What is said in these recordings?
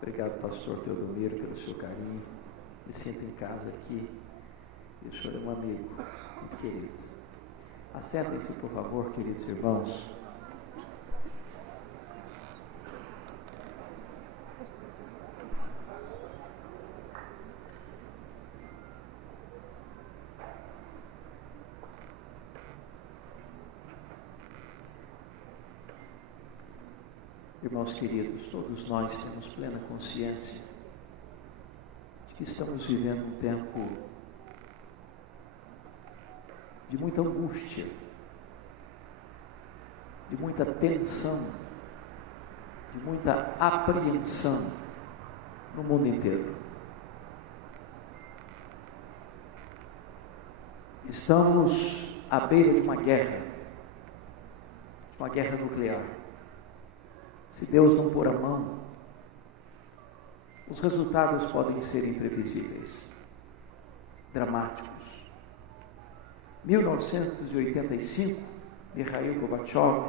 Obrigado, pastor Teodomiro, pelo seu carinho. Me sinto em casa aqui. E o senhor é um amigo muito querido. Assentem-se, por favor, queridos irmãos. Irmãos queridos, todos nós temos plena consciência de que estamos vivendo um tempo de muita angústia, de muita tensão, de muita apreensão no mundo inteiro. Estamos à beira de uma guerra nuclear. Se Deus não pôr a mão, os resultados podem ser imprevisíveis, dramáticos. 1985, Mikhail Gorbachev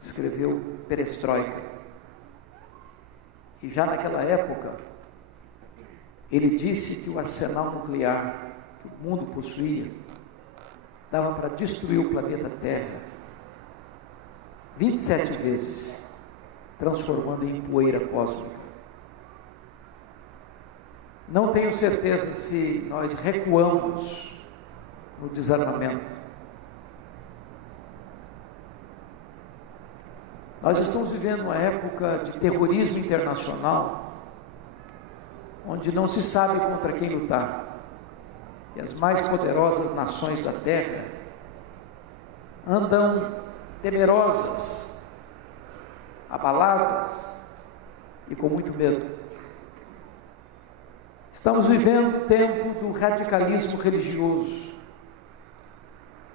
escreveu Perestroika. E já naquela época, ele disse que o arsenal nuclear que o mundo possuía dava para destruir o planeta Terra 27 vezes, transformando em poeira cósmica. Não tenho certeza se nós recuamos no desarmamento. Nós estamos vivendo uma época de terrorismo internacional, onde não se sabe contra quem lutar. E as mais poderosas nações da Terra andam temerosas, abaladas e com muito medo. Estamos vivendo o tempo do radicalismo religioso,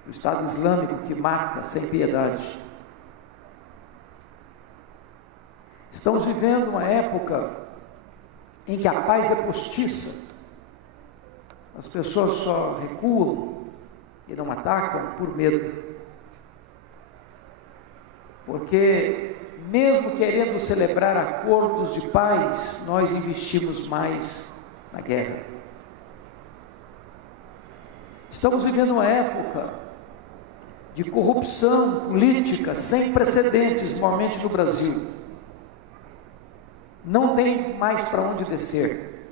do Estado Islâmico que mata sem piedade. Estamos vivendo uma época em que a paz é postiça. As pessoas só recuam e não atacam por medo. Porque mesmo querendo celebrar acordos de paz, nós investimos mais na guerra. Estamos vivendo uma época de corrupção política sem precedentes, normalmente no Brasil. Não tem mais para onde descer.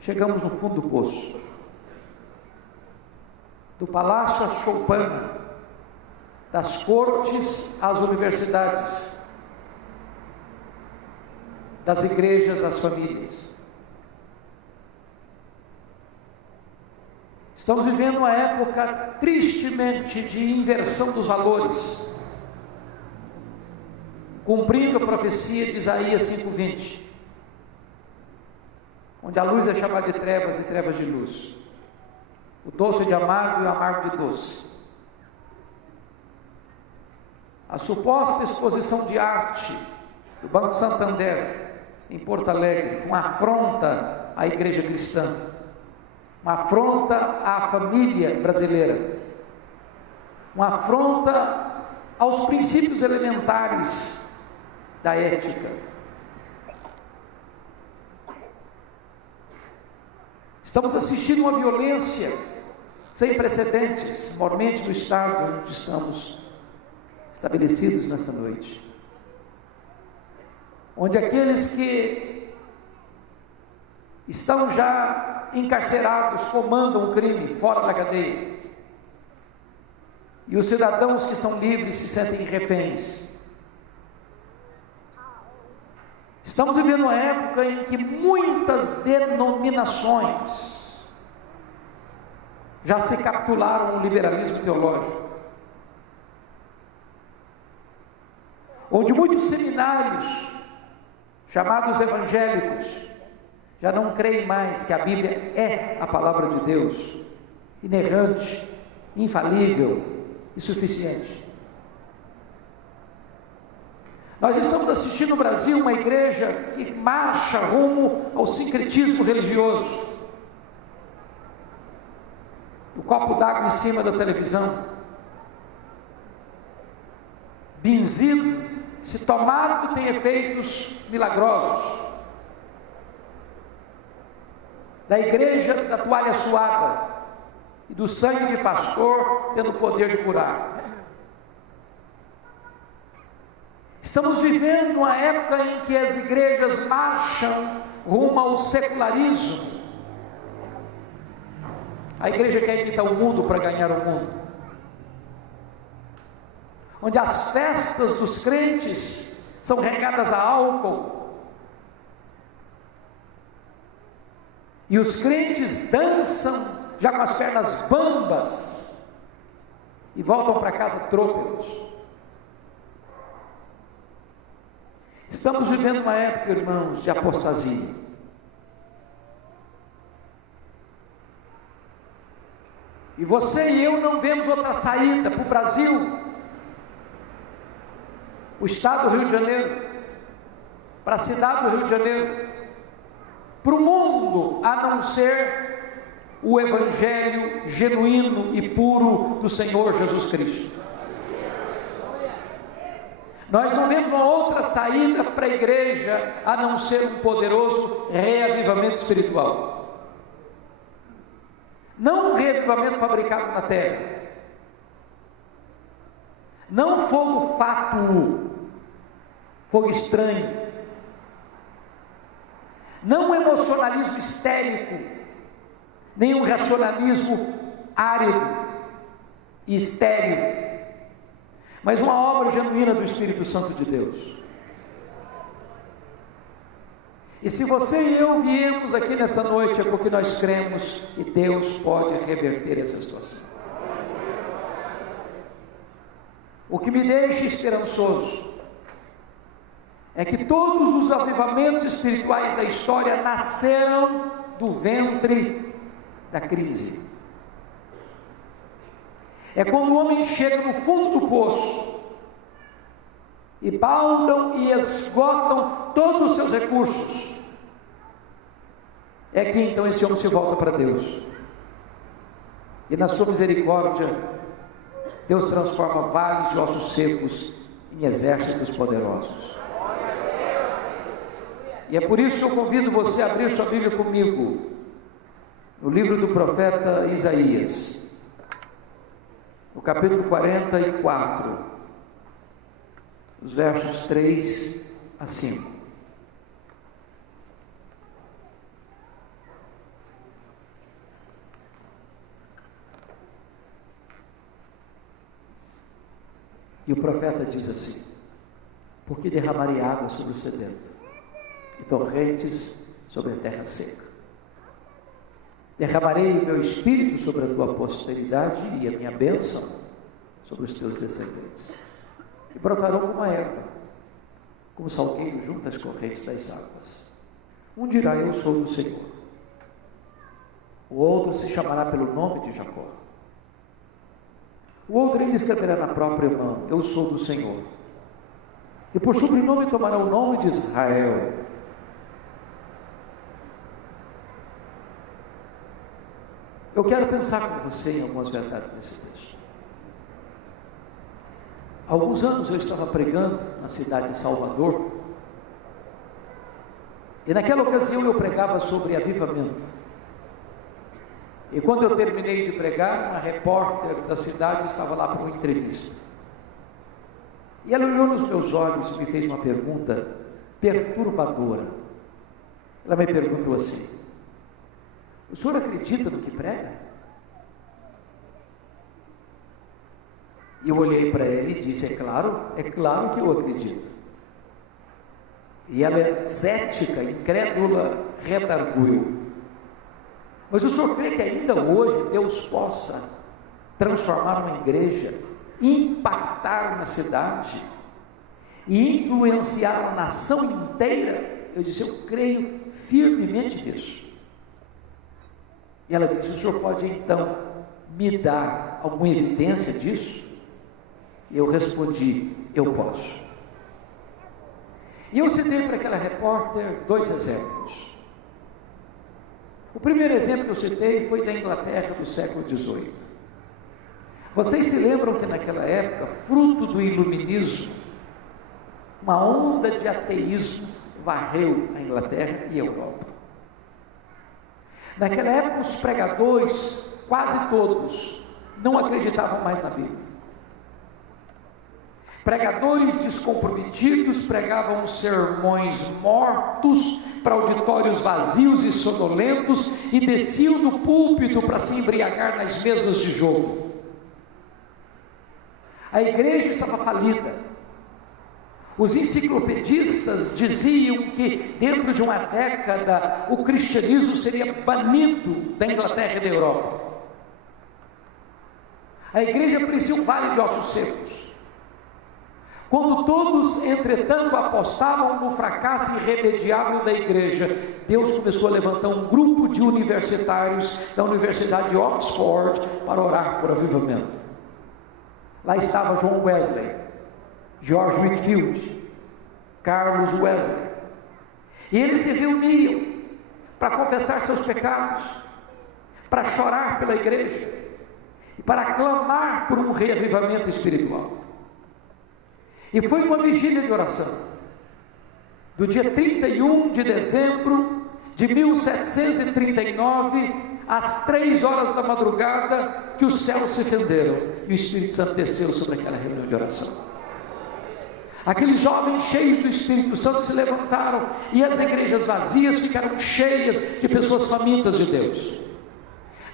Chegamos no fundo do poço. Do palácio à choupana, das cortes às universidades, das igrejas às famílias. Estamos vivendo uma época tristemente de inversão dos valores, cumprindo a profecia de Isaías 5:20, onde a luz é chamada de trevas e trevas de luz, o doce de amargo e o amargo de doce. A suposta exposição de arte do Banco Santander em Porto Alegre foi uma afronta à igreja cristã, uma afronta à família brasileira, uma afronta aos princípios elementares da ética. Estamos assistindo uma violência sem precedentes, mormente no estado onde estamos estabelecidos nesta noite, onde aqueles que estão já encarcerados comandam o crime fora da cadeia, e os cidadãos que estão livres se sentem reféns. Estamos vivendo uma época em que muitas denominações já se capitularam no liberalismo teológico, onde muitos seminários, chamados evangélicos, já não creem mais que a Bíblia é a palavra de Deus, inerrante, infalível e suficiente. Nós estamos assistindo no Brasil uma igreja que marcha rumo ao sincretismo religioso. O copo d'água em cima da televisão, benzido, se tomado, tem efeitos milagrosos. Da igreja da toalha suada e do sangue de pastor tendo o poder de curar. Estamos vivendo uma época em que as igrejas marcham rumo ao secularismo. A igreja quer imitar o mundo para ganhar o mundo. Onde as festas dos crentes são regadas a álcool. E os crentes dançam já com as pernas bambas e voltam para casa trôpegos. Estamos vivendo uma época, irmãos, de apostasia. E você e eu não vemos outra saída para o Brasil, o estado do Rio de Janeiro, para a cidade do Rio de Janeiro, para o mundo, a não ser o evangelho genuíno e puro do Senhor Jesus Cristo. Nós não vemos uma outra saída para a igreja a não ser um poderoso reavivamento espiritual. Não um reavivamento fabricado na terra, não fogo fátuo, fogo estranho, não um emocionalismo histérico, nem um racionalismo árido e estéril, mas uma obra genuína do Espírito Santo de Deus. E se você e eu viemos aqui nesta noite, é porque nós cremos que Deus pode reverter essa situação. O que me deixa esperançoso é que todos os avivamentos espirituais da história nasceram do ventre da crise. É quando o homem chega no fundo do poço e baldam e esgotam todos os seus recursos, é que então esse homem se volta para Deus, e na sua misericórdia Deus transforma vales de ossos secos em exércitos poderosos. E é por isso que eu convido você a abrir sua Bíblia comigo no livro do profeta Isaías, no capítulo 44, os versos 3 a 5. E o profeta diz assim: porque derramarei água sobre o sedento e torrentes sobre a terra seca. Derramarei o meu espírito sobre a tua posteridade e a minha bênção sobre os teus descendentes. E brotarão como a erva, como salgueiro junto às correntes das águas. Um dirá: eu sou o Senhor. O outro se chamará pelo nome de Jacó. O outro ainda escreverá na própria mão: eu sou do Senhor. E por sobrenome tomará o nome de Israel. Eu quero pensar com você em algumas verdades desse texto. Há alguns anos eu estava pregando na cidade de Salvador, e naquela ocasião eu pregava sobre avivamento. E quando eu terminei de pregar, uma repórter da cidade estava lá para uma entrevista. E ela olhou nos meus olhos e me fez uma pergunta perturbadora. Ela me perguntou assim: o senhor acredita no que prega? E eu olhei para ela e disse: é claro que eu acredito. E ela é cética, incrédula, redarguiu: mas o senhor crê que ainda hoje Deus possa transformar uma igreja, impactar uma cidade e influenciar uma nação inteira? Eu disse: eu creio firmemente nisso. E ela disse: o senhor pode então me dar alguma evidência disso? E eu respondi: eu posso. E eu citei para aquela repórter 2 exemplos. O primeiro exemplo que eu citei foi da Inglaterra do século XVIII. Vocês se lembram que naquela época, fruto do iluminismo, uma onda de ateísmo varreu a Inglaterra e a Europa. Naquela época, os pregadores, quase todos, não acreditavam mais na Bíblia. Pregadores descomprometidos pregavam sermões mortos para auditórios vazios e sonolentos e desciam do púlpito para se embriagar nas mesas de jogo. A igreja estava falida. Os enciclopedistas diziam que dentro de uma década o cristianismo seria banido da Inglaterra e da Europa. A igreja parecia um vale de ossos secos. Quando todos, entretanto, apostavam no fracasso irremediável da igreja, Deus começou a levantar um grupo de universitários da Universidade de Oxford para orar por avivamento. Lá estava John Wesley, George Whitefield, Carlos Wesley, e eles se reuniam para confessar seus pecados, para chorar pela igreja e para clamar por um reavivamento espiritual. E foi uma vigília de oração, do dia 31 de dezembro de 1739, às 3 horas da madrugada, que os céus se fenderam e o Espírito Santo desceu sobre aquela reunião de oração. Aqueles jovens cheios do Espírito Santo se levantaram e as igrejas vazias ficaram cheias de pessoas famintas de Deus.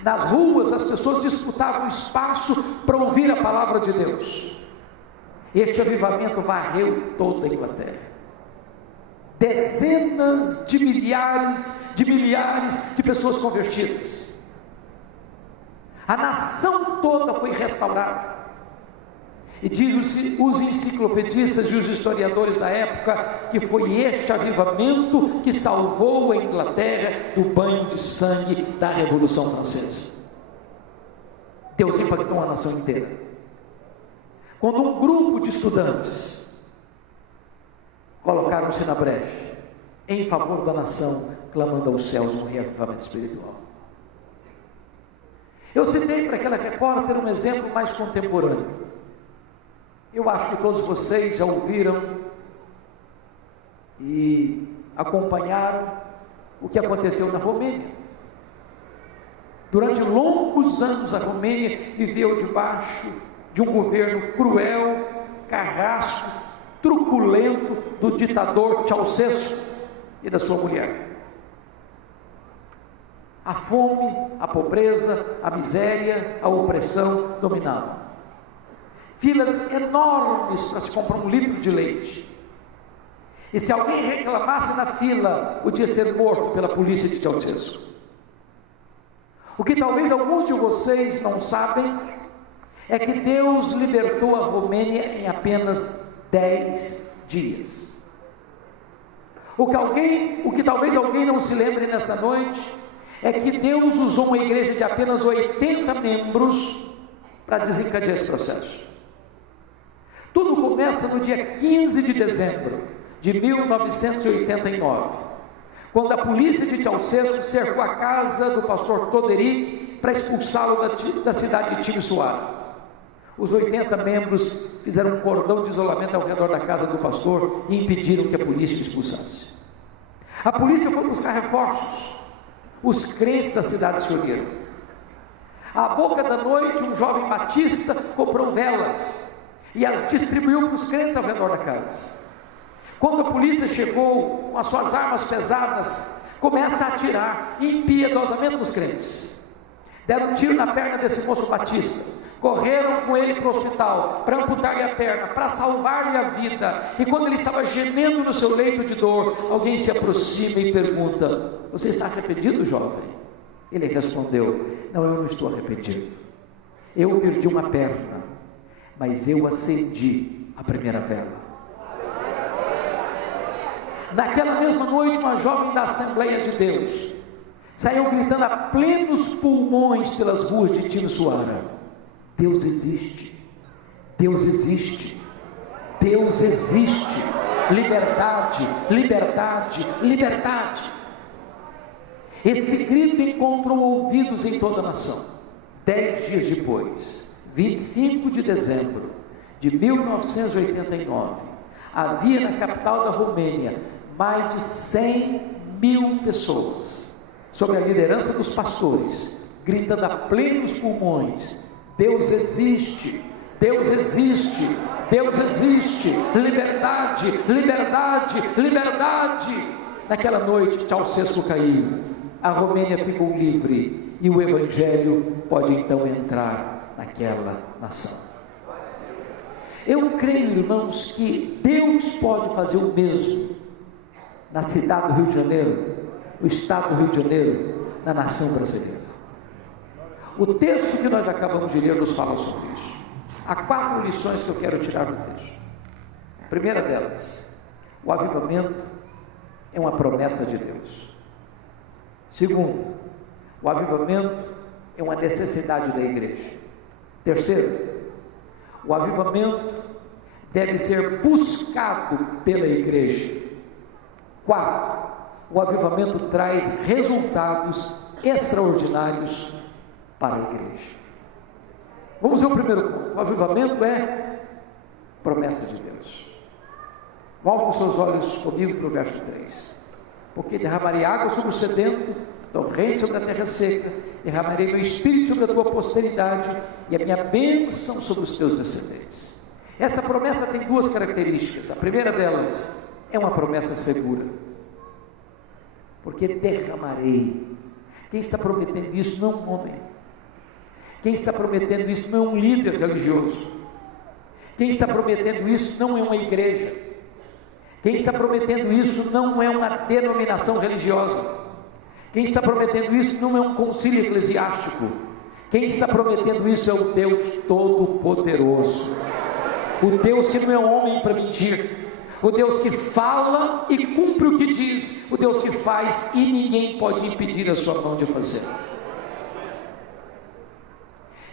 Nas ruas as pessoas disputavam espaço para ouvir a palavra de Deus. Este avivamento varreu toda a Inglaterra. Dezenas de milhares de pessoas convertidas. A nação toda foi restaurada. E diz os enciclopedistas e os historiadores da época que foi este avivamento que salvou a Inglaterra do banho de sangue da Revolução Francesa. Deus impactou a nação inteira. Quando um grupo de estudantes colocaram-se na brecha em favor da nação, clamando aos céus um reavivamento espiritual. Eu citei para aquela repórter um exemplo mais contemporâneo. Eu acho que todos vocês já ouviram e acompanharam o que aconteceu na Romênia. Durante longos anos a Romênia viveu debaixo de um governo cruel, carrasco, truculento do ditador Ceausescu e da sua mulher. A fome, a pobreza, a miséria, a opressão dominavam. Filas enormes para se comprar um litro de leite. E se alguém reclamasse na fila, podia ser morto pela polícia de Ceausescu. O que talvez alguns de vocês não sabem é que Deus libertou a Romênia em apenas 10 dias. O que talvez alguém não se lembre nesta noite é que Deus usou uma igreja de apenas 80 membros para desencadear esse processo. Tudo começa no dia 15 de dezembro de 1989, quando a polícia de Ceausescu cercou a casa do pastor Toderick para expulsá-lo da cidade de Timisoara. Os 80 membros fizeram um cordão de isolamento ao redor da casa do pastor e impediram que a polícia o expulsasse. A polícia foi buscar reforços. Os crentes da cidade se uniram. À boca da noite, um jovem batista comprou velas e as distribuiu para os crentes ao redor da casa. Quando a polícia chegou com as suas armas pesadas, começa a atirar impiedosamente nos crentes. Deram um tiro na perna desse moço batista, correram com ele para o hospital, para amputar-lhe a perna, para salvar-lhe a vida. E quando ele estava gemendo no seu leito de dor, alguém se aproxima e pergunta: você está arrependido, jovem? Ele respondeu: não, eu não estou arrependido. Eu perdi uma perna, mas eu acendi a primeira vela. Naquela mesma noite, uma jovem da Assembleia de Deus saiu gritando a plenos pulmões pelas ruas de Timisoara: Deus existe, Deus existe, Deus existe, liberdade, liberdade, liberdade. Esse grito encontrou ouvidos em toda a nação. 10 dias depois, 25 de dezembro de 1989, havia na capital da Romênia mais de 100.000 pessoas, sob a liderança dos pastores, gritando a plenos pulmões: Deus existe, Deus existe, Deus existe, liberdade, liberdade, liberdade. Naquela noite, Ceausescu caiu, a Romênia ficou livre e o Evangelho pode então entrar naquela nação. Eu creio, irmãos, que Deus pode fazer o mesmo na cidade do Rio de Janeiro, no estado do Rio de Janeiro, na nação brasileira. O texto que nós acabamos de ler nos fala sobre isso. Há 4 lições que eu quero tirar do texto. A primeira delas: o avivamento é uma promessa de Deus. Segundo, o avivamento é uma necessidade da igreja. Terceiro, o avivamento deve ser buscado pela igreja. Quarto, o avivamento traz resultados extraordinários para a igreja. Vamos ver o primeiro ponto. O avivamento é promessa de Deus. Volta os seus olhos comigo para o verso 3. Porque derramarei água sobre o sedento, torrente sobre a terra seca, derramarei meu espírito sobre a tua posteridade e a minha bênção sobre os teus descendentes. Essa promessa tem 2 características. A primeira delas é uma promessa segura, porque derramarei. Quem está prometendo isso não é um homem. Quem está prometendo isso não é um líder religioso. Quem está prometendo isso não é uma igreja. Quem está prometendo isso não é uma denominação religiosa. Quem está prometendo isso não é um concílio eclesiástico. Quem está prometendo isso é o Deus Todo-Poderoso. O Deus que não é homem para mentir. O Deus que fala e cumpre o que diz. O Deus que faz e ninguém pode impedir a sua mão de fazer.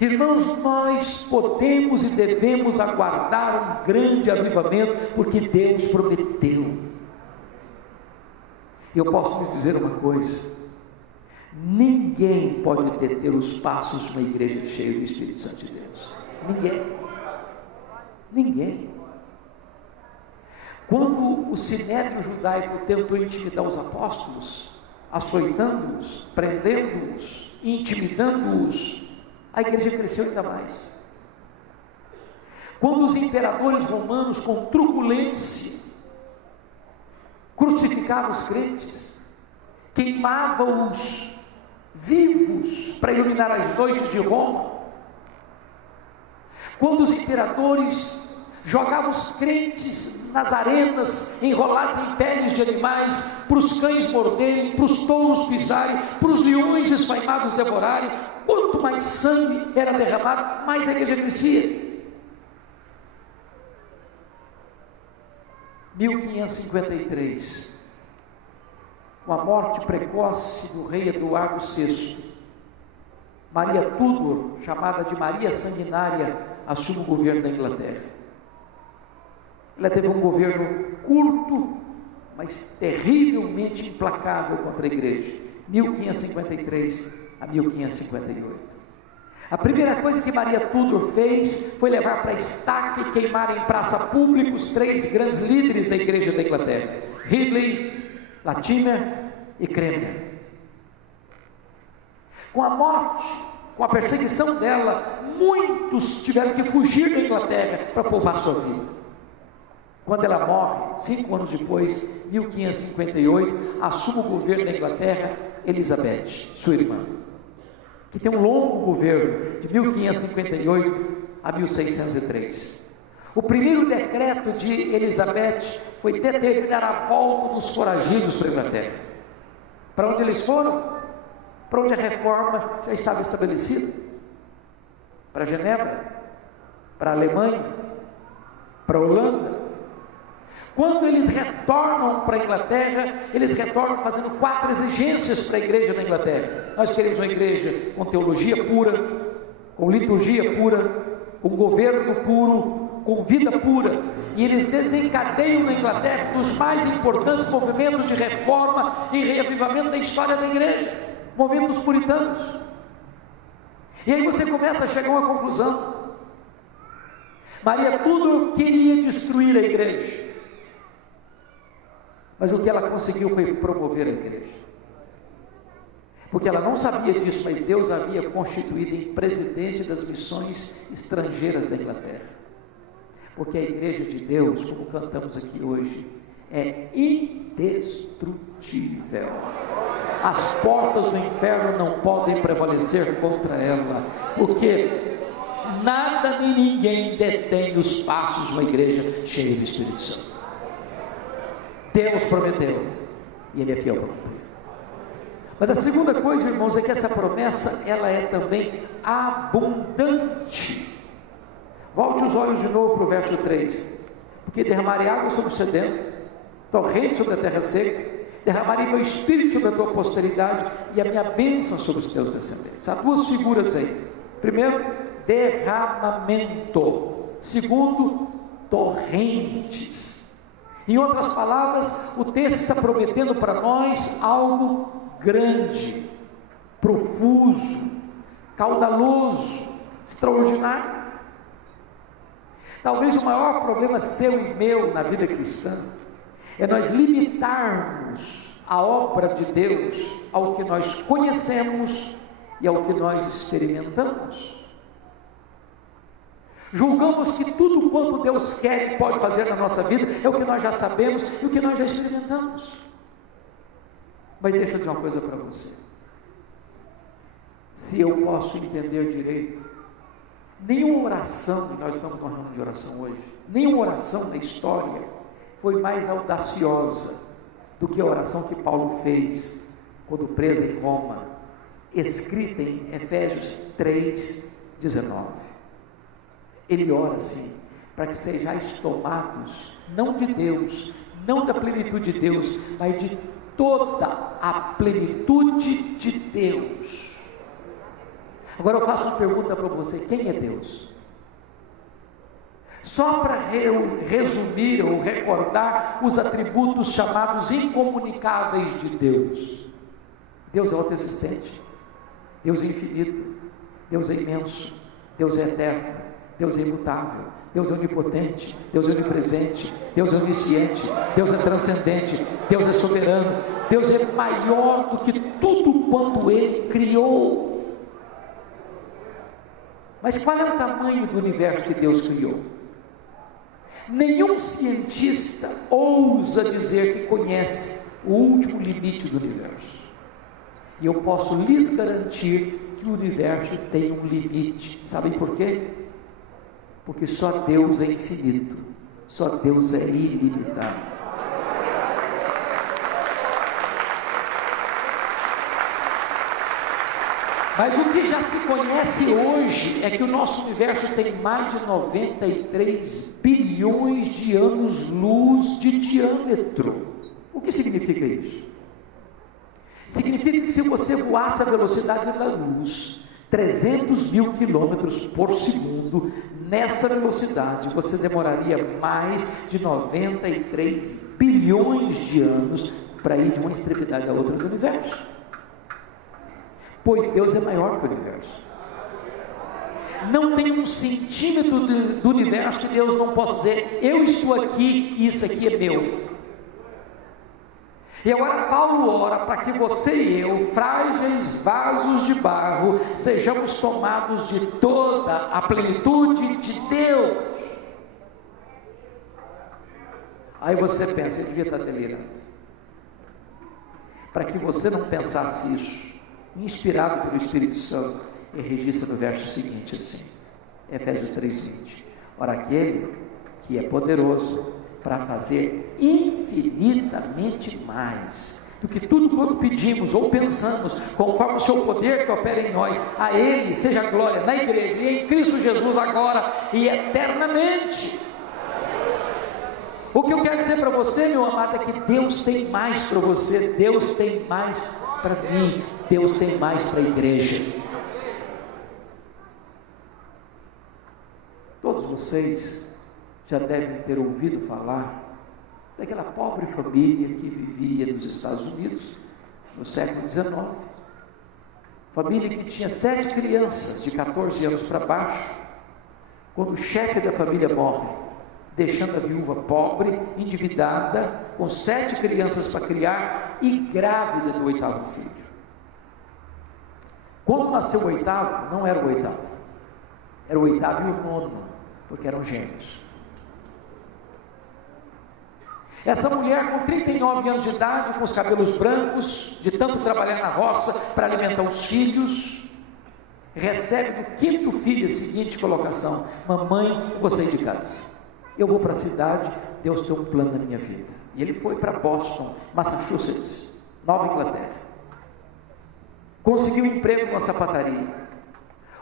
Irmãos, nós podemos e devemos aguardar um grande avivamento, porque Deus prometeu. Eu posso lhes dizer uma coisa: ninguém pode deter os passos de uma igreja cheia do Espírito Santo de Deus. Ninguém. Quando o sinédrio judaico tentou intimidar os apóstolos, açoitando-os, prendendo-os, intimidando-os, a igreja cresceu ainda mais. Quando os imperadores romanos, com truculência, crucificavam os crentes, queimavam-os vivos para iluminar as noites de Roma, quando os imperadores jogavam os crentes nas arenas, enrolados em peles de animais, para os cães morderem, para os touros pisarem, para os leões esfaimados devorarem, quanto mais sangue era derramado, mais a igreja crescia. 1553, com a morte precoce do rei Eduardo VI, Maria Tudor, chamada de Maria Sanguinária, assume o governo da Inglaterra. Ela teve um governo curto, mas terrivelmente implacável contra a igreja, 1553 a 1558. A primeira coisa que Maria Tudor fez foi levar para estaca e queimar em praça pública os 3 grandes líderes da igreja da Inglaterra: Ridley, Latimer e Cranmer. Com a morte, com a perseguição dela, muitos tiveram que fugir da Inglaterra para poupar sua vida. Quando ela morre, 5 anos depois, 1558, assume o governo da Inglaterra Elizabeth, sua irmã, que tem um longo governo, de 1558 a 1603. O primeiro decreto de Elizabeth foi determinar a volta dos foragidos para a Inglaterra. Para onde eles foram? Para onde a reforma já estava estabelecida. Para Genebra, para a Alemanha, para a Holanda. Quando eles retornam para a Inglaterra, eles retornam fazendo 4 exigências para a igreja da Inglaterra. Nós queremos uma igreja com teologia pura, com liturgia pura, com governo puro, com vida pura. E eles desencadeiam na Inglaterra dos mais importantes movimentos de reforma e reavivamento da história da igreja, movimentos puritanos. E aí você começa a chegar a uma conclusão: Maria Tudor queria destruir a igreja. Mas o que ela conseguiu foi promover a igreja. Porque ela não sabia disso, mas Deus a havia constituído em presidente das missões estrangeiras da Inglaterra. Porque a igreja de Deus, como cantamos aqui hoje, é indestrutível. As portas do inferno não podem prevalecer contra ela, porque nada nem ninguém detém os passos de uma igreja cheia do Espírito Santo. Deus prometeu, e Ele é fiel para cumprir. Mas a segunda coisa, irmãos, é que essa promessa, ela é também abundante. Volte os olhos de novo para o verso 3. Porque derramarei água sobre o sedento, torrente sobre a terra seca, derramarei meu espírito sobre a tua posteridade e a minha bênção sobre os teus descendentes. Há duas figuras aí. Primeiro, derramamento. Segundo, torrentes. Em outras palavras, o texto está prometendo para nós algo grande, profuso, caudaloso, extraordinário. Talvez o maior problema seu e meu na vida cristã é nós limitarmos a obra de Deus ao que nós conhecemos e ao que nós experimentamos. Julgamos que tudo quanto Deus quer e pode fazer na nossa vida é o que nós já sabemos e o que nós já experimentamos. Mas deixa eu dizer uma coisa para você. Se eu posso entender direito, nenhuma oração, e nós estamos numa reunião de oração hoje, nenhuma oração na história foi mais audaciosa do que a oração que Paulo fez quando preso em Roma, escrita em Efésios 3:19. Ele ora assim: para que sejais tomados, não de Deus, não da plenitude de Deus, mas de toda a plenitude de Deus. Agora eu faço uma pergunta para você: quem é Deus? Só para resumir ou recordar os atributos chamados incomunicáveis de Deus. Deus é autoexistente, Deus é infinito, Deus é imenso, Deus é eterno, Deus é imutável, Deus é onipotente, Deus é onipresente, Deus é onisciente, Deus é transcendente, Deus é soberano, Deus é maior do que tudo quanto Ele criou. Mas qual é o tamanho do universo que Deus criou? Nenhum cientista ousa dizer que conhece o último limite do universo. E eu posso lhes garantir que o universo tem um limite. Sabem por quê? Porque só Deus é infinito, só Deus é ilimitado. Mas o que já se conhece hoje é que o nosso universo tem mais de 93 bilhões de anos-luz de diâmetro. O que significa isso? Significa que se você voasse a velocidade da luz, 300 mil quilômetros por segundo, nessa velocidade você demoraria mais de 93 bilhões de anos para ir de uma extremidade à outra do universo. Pois Deus é maior que o universo. Não tem um centímetro do universo que Deus não possa dizer: eu estou aqui e isso aqui é meu. E agora Paulo ora para que você e eu, frágeis vasos de barro, sejamos tomados de toda a plenitude de Deus. Aí você pensa: eu devia estar delirando. Para que você não pensasse isso, inspirado pelo Espírito Santo, ele registra no verso seguinte assim, Efésios 3:20: ora, aquele que é poderoso para fazer infinitamente mais do que tudo quanto pedimos ou pensamos, conforme o seu poder que opera em nós, a Ele seja a glória na igreja e em Cristo Jesus agora e eternamente. O que eu quero dizer para você, meu amado, é que Deus tem mais para você, Deus tem mais para mim, Deus tem mais para a igreja. Todos vocês já devem ter ouvido falar daquela pobre família que vivia nos Estados Unidos no século XIX. Família que tinha 7 crianças de 14 anos para baixo. Quando o chefe da família morre, deixando a viúva pobre, endividada, com 7 crianças para criar e grávida do 8º filho. Quando nasceu o 8º, não era o 8º, era o 8º e o 9º, porque eram gêmeos. Essa mulher, com 39 anos de idade, com os cabelos brancos, de tanto trabalhar na roça para alimentar os filhos, recebe do 5º filho a seguinte colocação: mamãe, vou sair de casa, eu vou para a cidade, Deus tem um plano na minha vida. E ele foi para Boston, Massachusetts, Nova Inglaterra. Conseguiu um emprego numa sapataria.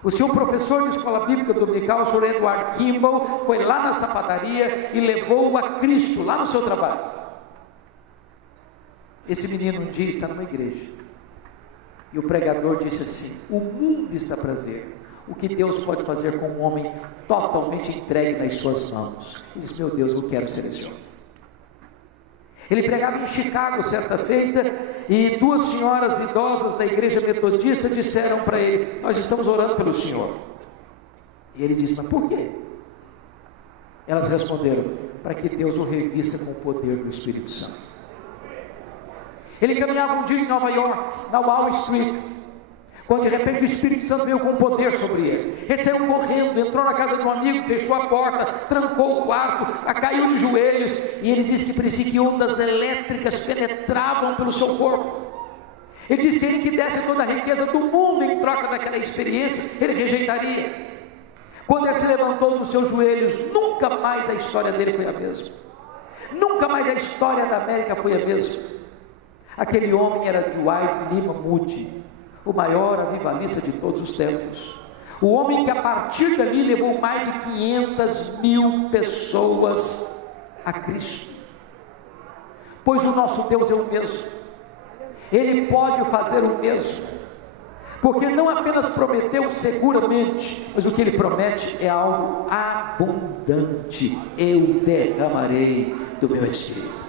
O seu professor de escola bíblica dominical, o senhor Edward Kimball, foi lá na sapataria e levou-o a Cristo, lá no seu trabalho. Esse menino um dia está numa igreja, e o pregador disse assim: o mundo está para ver o que Deus pode fazer com um homem totalmente entregue nas suas mãos. Ele disse: meu Deus, eu quero ser esse homem. Ele pregava em Chicago certa feita, e 2 senhoras idosas da igreja metodista disseram para ele: nós estamos orando pelo senhor. E ele disse: mas por quê? Elas responderam: para que Deus o revista com o poder do Espírito Santo. Ele caminhava um dia em Nova York, na Wall Street, quando de repente o Espírito Santo veio com poder sobre ele. Ele saiu correndo, entrou na casa de um amigo, fechou a porta, trancou o quarto, caiu de joelhos, e ele disse que parecia que ondas elétricas penetravam pelo seu corpo. Ele disse que ele que desse toda a riqueza do mundo em troca daquela experiência, ele rejeitaria. Quando ele se levantou dos seus joelhos, nunca mais a história dele foi a mesma. Nunca mais a história da América foi a mesma. Aquele homem era Dwight Lyman Moody, o maior avivalista de todos os tempos. O homem que a partir dali levou mais de 500.000 pessoas a Cristo. Pois o nosso Deus é o mesmo. Ele pode fazer o mesmo. Porque não apenas prometeu seguramente, mas o que ele promete é algo abundante. Eu derramarei do meu Espírito.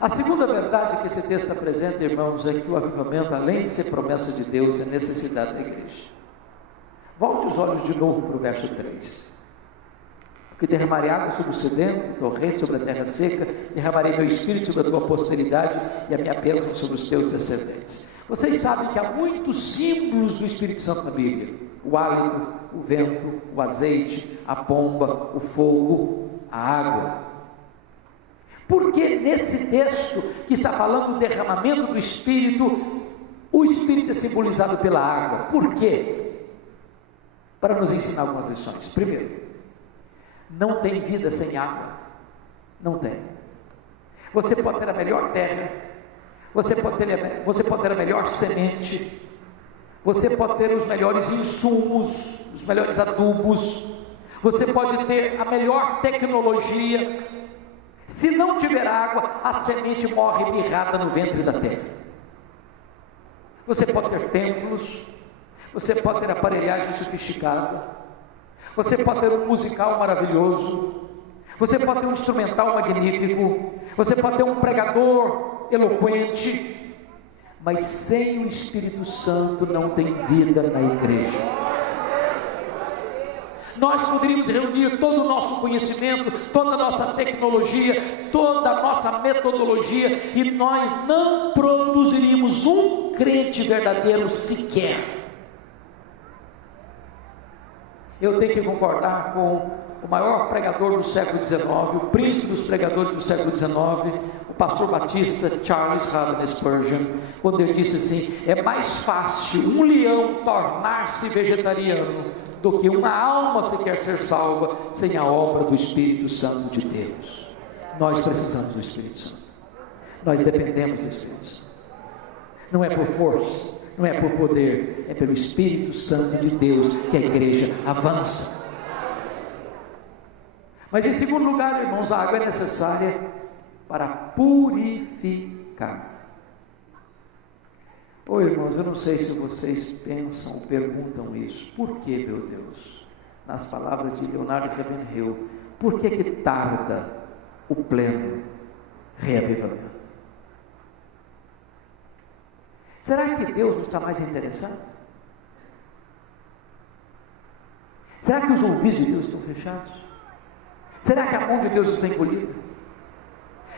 A segunda verdade que esse texto apresenta, irmãos, é que o avivamento, além de ser promessa de Deus, é necessidade da igreja. Volte os olhos de novo para o verso 3. Porque derramarei água sobre o sedento, torrente sobre a terra seca, derramarei meu espírito sobre a tua posteridade e a minha bênção sobre os teus descendentes. Vocês sabem que há muitos símbolos do Espírito Santo na Bíblia: o hálito, o vento, o azeite, a pomba, o fogo, a água. Porque nesse texto que está falando do derramamento do Espírito, o Espírito é simbolizado pela água. Por quê? Para nos ensinar algumas lições. Primeiro, não tem vida sem água. Não tem. Você pode ter a melhor terra, você pode ter a melhor semente, você pode ter os melhores insumos, os melhores adubos, você pode ter a melhor tecnologia. Se não tiver água, a semente morre mirrada no ventre da terra. Você pode ter templos, você pode ter aparelhagem sofisticada, você pode ter um musical maravilhoso, você pode ter um instrumental magnífico, você pode ter um pregador eloquente, mas sem o Espírito Santo não tem vida na igreja. Nós poderíamos reunir todo o nosso conhecimento, toda a nossa tecnologia, toda a nossa metodologia, e nós não produziríamos um crente verdadeiro sequer. Eu tenho que concordar com o maior pregador do século XIX, o príncipe dos pregadores do século XIX, o pastor batista Charles Haddon Spurgeon, quando ele disse assim: é mais fácil um leão tornar-se vegetariano do que uma alma se quer ser salva sem a obra do Espírito Santo de Deus. Nós precisamos do Espírito Santo, nós dependemos do Espírito Santo. Não é por força, não é por poder, é pelo Espírito Santo de Deus que a igreja avança. Mas em segundo lugar, irmãos, a água é necessária para purificar. Oi, irmãos, eu não sei se vocês pensam ou perguntam isso. Por que, meu Deus? Nas palavras de Leonardo Ravenhill, por que tarda o pleno reavivamento? Será que Deus não está mais interessado? Será que os ouvidos de Deus estão fechados? Será que a mão de Deus está encolhida?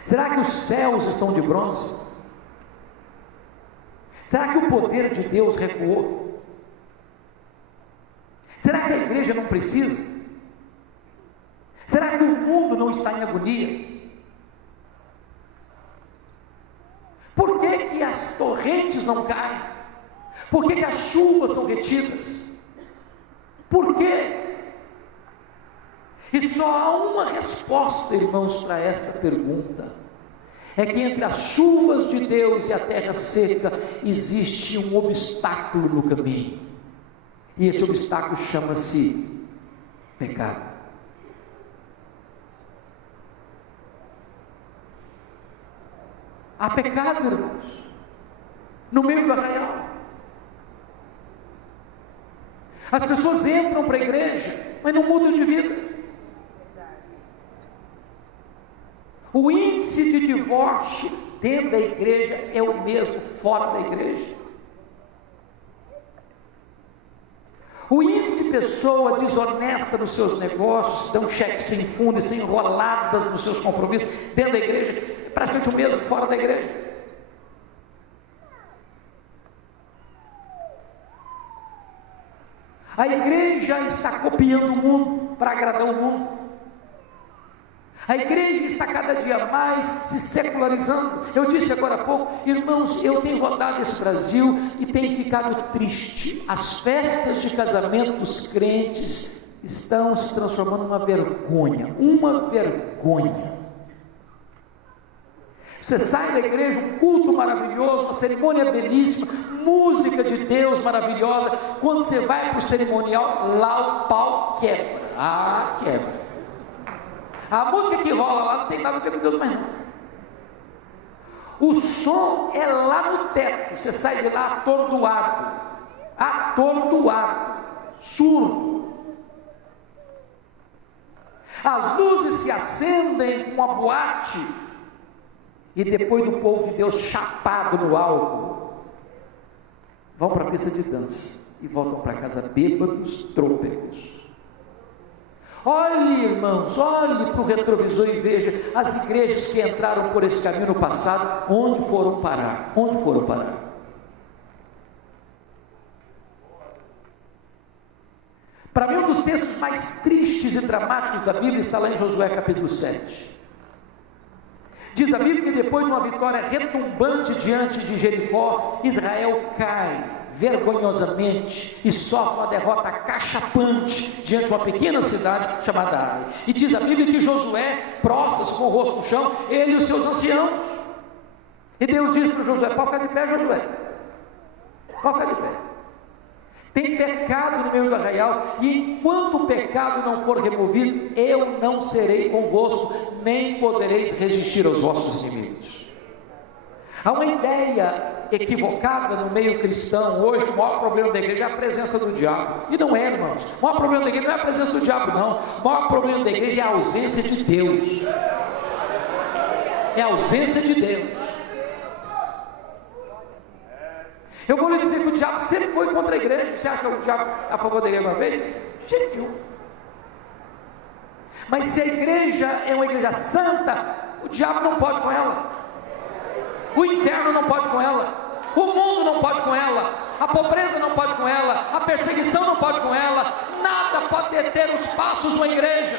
Será que os céus estão de bronze? Será que o poder de Deus recuou? Será que a igreja não precisa? Será que o mundo não está em agonia? Por que que as torrentes não caem? Por que que as chuvas são retidas? Por quê? E só há uma resposta, irmãos, para esta pergunta: é que entre as chuvas de Deus e a terra seca existe um obstáculo no caminho, e esse obstáculo chama-se pecado. Há pecado, irmãos, no meio do arraial. As pessoas entram para a igreja, mas não mudam de vida. O índice de divórcio dentro da igreja é o mesmo fora da igreja. O índice de pessoa desonesta nos seus negócios, dão cheques sem fundo e sem enroladas nos seus compromissos dentro da igreja, é praticamente o mesmo fora da igreja. A igreja está copiando o mundo para agradar o mundo. A igreja está cada dia mais se secularizando. Eu disse agora há pouco, irmãos, eu tenho rodado esse Brasil e tenho ficado triste. As festas de casamento dos crentes estão se transformando numa vergonha. Uma vergonha. Você sai da igreja, um culto maravilhoso, uma cerimônia belíssima, música de Deus maravilhosa. Quando você vai para o cerimonial, lá o pau quebra. Ah, quebra. A música que rola lá não tem nada a ver com Deus mais não. O som é lá no teto. Você sai de lá atordoado, surdo. As luzes se acendem com uma boate, e depois do povo de Deus chapado no álcool, vão para a pista de dança e voltam para casa bêbados, trôpegos. Olhe, irmãos, olhe para o retrovisor e veja as igrejas que entraram por esse caminho no passado, onde foram parar? Onde foram parar? Para mim, um dos textos mais tristes e dramáticos da Bíblia está lá em Josué capítulo 7. Diz a Bíblia que depois de uma vitória retumbante diante de Jericó, Israel cai vergonhosamente e sofre uma derrota cachapante diante de uma pequena cidade chamada Ai. E diz a Bíblia que Josué prostra-se com o rosto no chão, ele e os seus anciãos. E Deus diz para Josué: pode ficar de pé, Josué, pode ficar de pé. Tem pecado no meio do arraial, e enquanto o pecado não for removido, eu não serei convosco, nem podereis resistir aos vossos inimigos. Há uma ideia equivocada no meio cristão hoje, que o maior problema da igreja é a presença do diabo. E não é, irmãos. O maior problema da igreja não é a presença do diabo, não. O maior problema da igreja é a ausência de Deus. É a ausência de Deus. Eu vou lhe dizer que o diabo sempre foi contra a igreja. Você acha que o diabo a favor da igreja uma vez? De jeito nenhum. Mas se a igreja é uma igreja santa, o diabo não pode com ela. O inferno não pode com ela, o mundo não pode com ela, a pobreza não pode com ela, a perseguição não pode com ela, nada pode deter os passos de uma igreja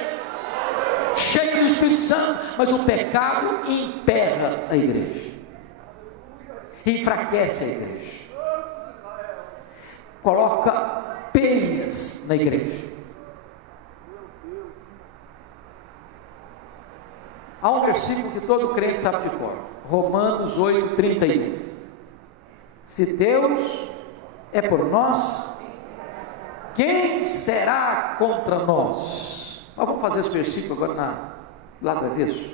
cheia do Espírito Santo. Mas o pecado emperra a igreja, enfraquece a igreja, coloca peias na igreja. Há um versículo que todo crente sabe de cor, Romanos 8:31. Se Deus é por nós, quem será contra nós? Nós vamos fazer esse versículo agora lá do avesso.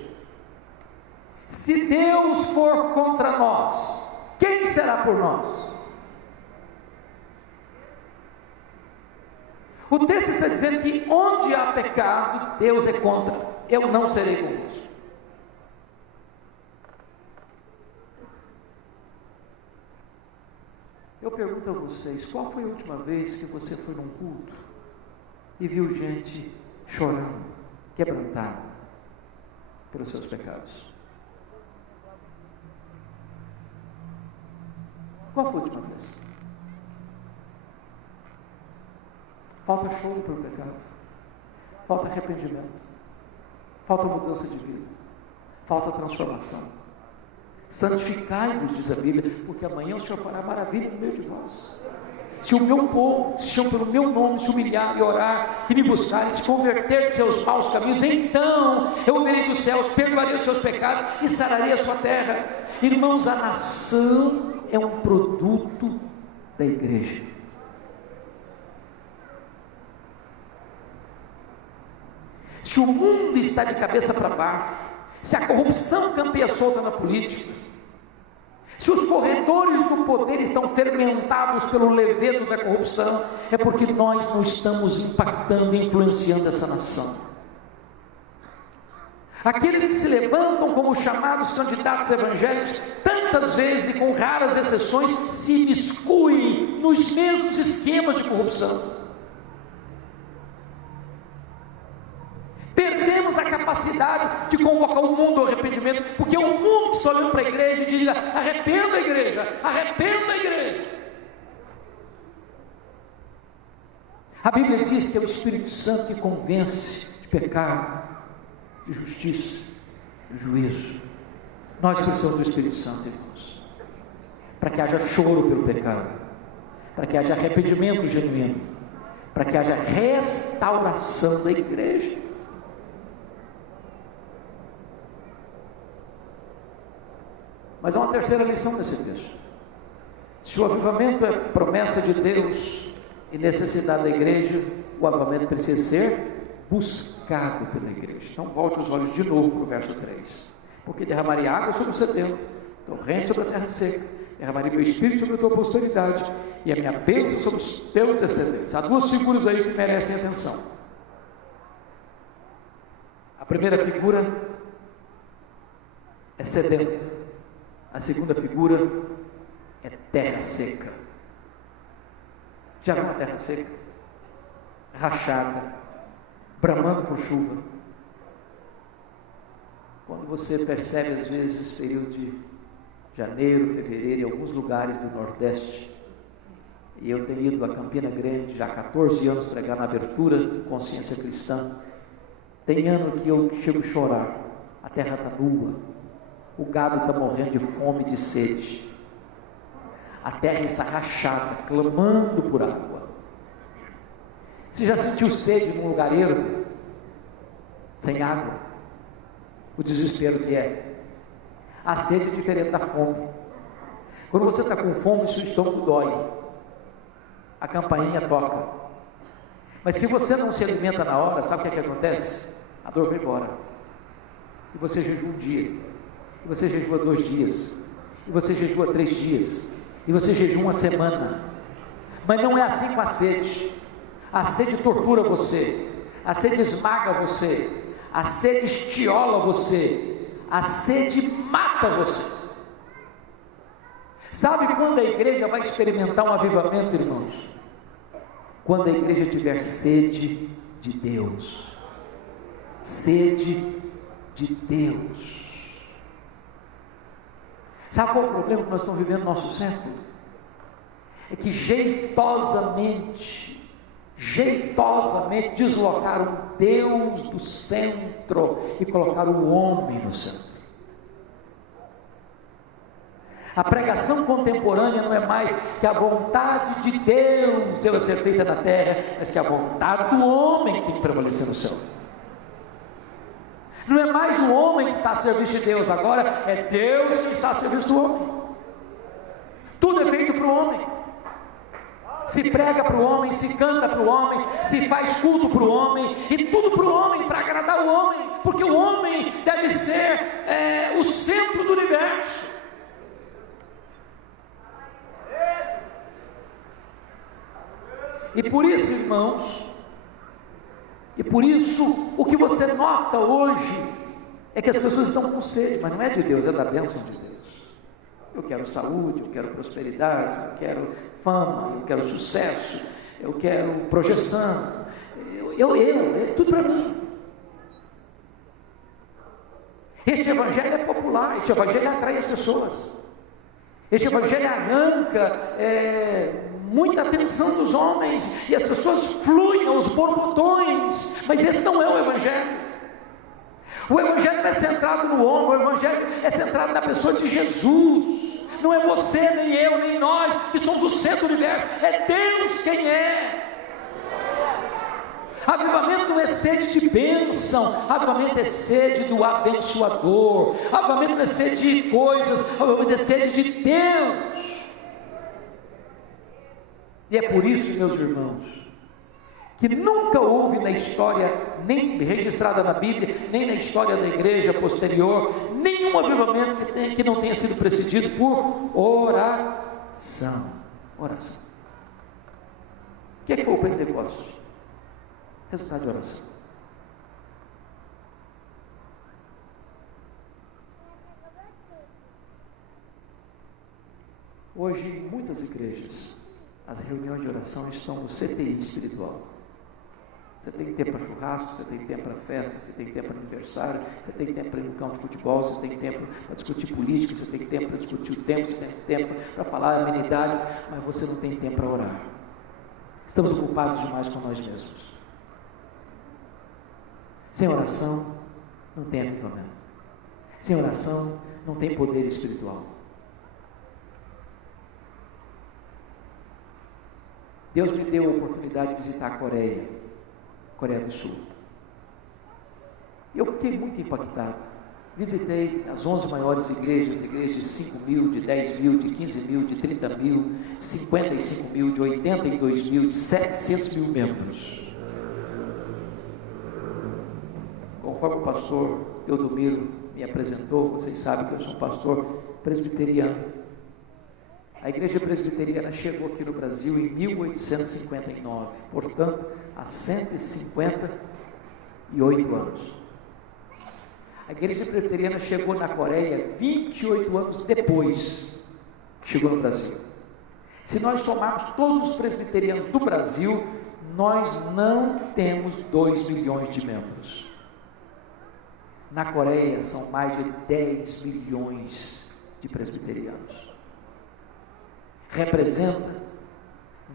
Se Deus for contra nós, quem será por nós? O texto está dizendo que onde há pecado, Deus é contra. Eu não serei convosco. Eu pergunto a vocês, qual foi a última vez que você foi num culto e viu gente chorando, quebrantada pelos seus pecados. Qual foi a última vez? Falta choro pelo pecado, falta arrependimento, falta mudança de vida, falta transformação. Santificai-vos, diz a Bíblia, porque amanhã o Senhor fará maravilha no meio de vós. Se o meu povo, que se chama pelo meu nome, se humilhar e orar, e me buscar, e se converter de seus maus caminhos, então eu virei dos céus, perdoarei os seus pecados e sararei a sua terra. Irmãos, a nação é um produto da igreja. Se o mundo está de cabeça para baixo, se a corrupção campeia solta na política, se os corredores do poder estão fermentados pelo levedo da corrupção, é porque nós não estamos impactando e influenciando essa nação. Aqueles que se levantam como chamados candidatos evangélicos, tantas vezes e com raras exceções, se imiscuem nos mesmos esquemas de corrupção. Perdemos a capacidade de convocar o mundo ao arrependimento, porque é o mundo que está olhando para a igreja e diz: arrependa a igreja, arrependa a igreja. A Bíblia diz que é o Espírito Santo que convence de pecado, de justiça, de juízo. Nós precisamos do Espírito Santo, irmãos, para que haja choro pelo pecado, para que haja arrependimento genuíno, para que haja restauração da igreja. Mas há uma terceira lição nesse texto. Se o avivamento é promessa de Deus e necessidade da igreja, o avivamento precisa ser buscado pela igreja. Então volte os olhos de novo para o verso 3. Porque derramarei água sobre o sedento, torrente sobre a terra seca, derramarei meu espírito sobre a tua posteridade e a minha bênção sobre os teus descendentes. Há duas figuras aí que merecem atenção. A primeira figura é sedento. A segunda figura é terra seca. Já viu uma terra seca? Rachada, bramando por chuva. Quando você percebe às vezes esse período de janeiro, fevereiro, em alguns lugares do Nordeste, e eu tenho ido a Campina Grande já há 14 anos pregar na abertura de Consciência Cristã, tem ano que eu chego a chorar, a terra está nua, o gado está morrendo de fome e de sede, a terra está rachada, clamando por água. Você já sentiu sede num lugar ermo, sem água? O desespero que é. A sede é diferente da fome. Quando você está com fome, seu estômago dói, a campainha toca. Mas se você não se alimenta na hora, sabe o que acontece? A dor vai embora, e você jejua um dia, e você jejua 2 dias, e você jejua 3 dias, e você jejua uma semana. Mas não é assim com a sede. A sede tortura você, a sede esmaga você, a sede estiola você, a sede mata você. Sabe quando a igreja vai experimentar um avivamento, irmãos? Quando a igreja tiver sede de Deus. Sede de Deus. Sabe qual é o problema que nós estamos vivendo no nosso século? É que jeitosamente deslocaram Deus do centro e colocaram o homem no centro. A pregação contemporânea não é mais que a vontade de Deus deva ser feita na terra, mas que a vontade do homem tem que prevalecer no céu. Não é mais o homem que está a serviço de Deus, agora é Deus que está a serviço do homem. Tudo é feito para o homem. Se prega para o homem, se canta para o homem, se faz culto para o homem, e tudo para o homem, para agradar o homem, porque o homem deve ser o centro do universo. E por isso, irmãos, o que você nota hoje é que as pessoas estão com sede, mas não é de Deus, é da bênção de Deus. Eu quero saúde, eu quero prosperidade, eu quero fama, eu quero sucesso, eu quero projeção. tudo para mim. Este evangelho é popular, este evangelho atrai as pessoas, este evangelho arranca muita atenção dos homens, e as pessoas fluem aos borbotões, mas esse não é o evangelho. O evangelho não é centrado no homem, o evangelho é centrado na pessoa de Jesus. Não é você, nem eu, nem nós, que somos o centro do universo, é Deus quem é. Avivamento não é sede de bênção, avivamento é sede do abençoador, avivamento não é sede de coisas, avivamento é sede de Deus. E é por isso, meus irmãos, que nunca houve na história, nem registrada na Bíblia, nem na história da igreja posterior, nenhum avivamento que não tenha sido precedido por oração. Oração. O que foi o Pentecostes? Resultado de oração. Hoje, em muitas igrejas, as reuniões de oração estão no CTI espiritual. Você tem tempo para churrasco, você tem tempo para festa, você tem tempo para aniversário, você tem tempo para ir no campo de futebol, você tem tempo para discutir política, você tem tempo para discutir o tempo, você tem tempo para falar amenidades, mas você não tem tempo para orar. Estamos ocupados demais com nós mesmos. Sem oração, não tem avivamento. Sem oração, não tem poder espiritual. Deus me deu a oportunidade de visitar a Coreia do Sul. Eu fiquei muito impactado. Visitei as 11 maiores igrejas de 5 mil, de 10 mil, de 15 mil, de 30 mil, 55 mil, de 82 mil, de 700 mil membros. Conforme o pastor Teodomiro me apresentou, vocês sabem que eu sou um pastor presbiteriano. A igreja presbiteriana chegou aqui no Brasil em 1859, portanto, há 158 anos. A igreja presbiteriana chegou na Coreia 28 anos depois que chegou no Brasil. Se nós somarmos todos os presbiterianos do Brasil, nós não temos 2 milhões de membros. Na Coreia são mais de 10 milhões de presbiterianos. Representa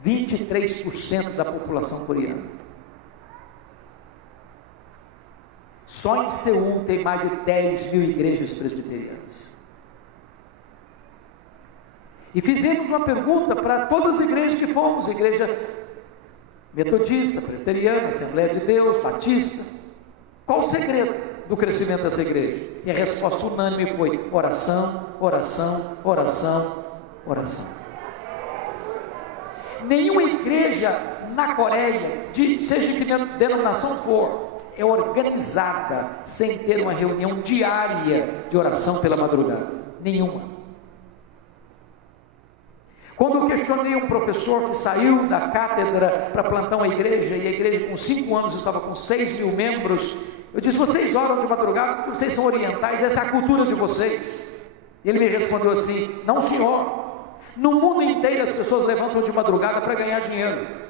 23% da população coreana. Só em Seul tem mais de 10 mil igrejas presbiterianas. E fizemos uma pergunta para todas as igrejas que fomos, igreja metodista, presbiteriana, Assembleia de Deus, batista. Qual o segredo do crescimento dessa igreja? E a resposta unânime foi oração, oração, oração, oração. Nenhuma igreja na Coreia, seja de que denominação for, é organizada sem ter uma reunião diária de oração pela madrugada. Nenhuma. Quando eu questionei um professor que saiu da cátedra para plantar uma igreja, e a igreja com 5 anos estava com 6 mil membros, eu disse: vocês oram de madrugada porque vocês são orientais, essa é a cultura de vocês. E ele me respondeu assim: não, senhor. No mundo inteiro as pessoas levantam de madrugada para ganhar dinheiro.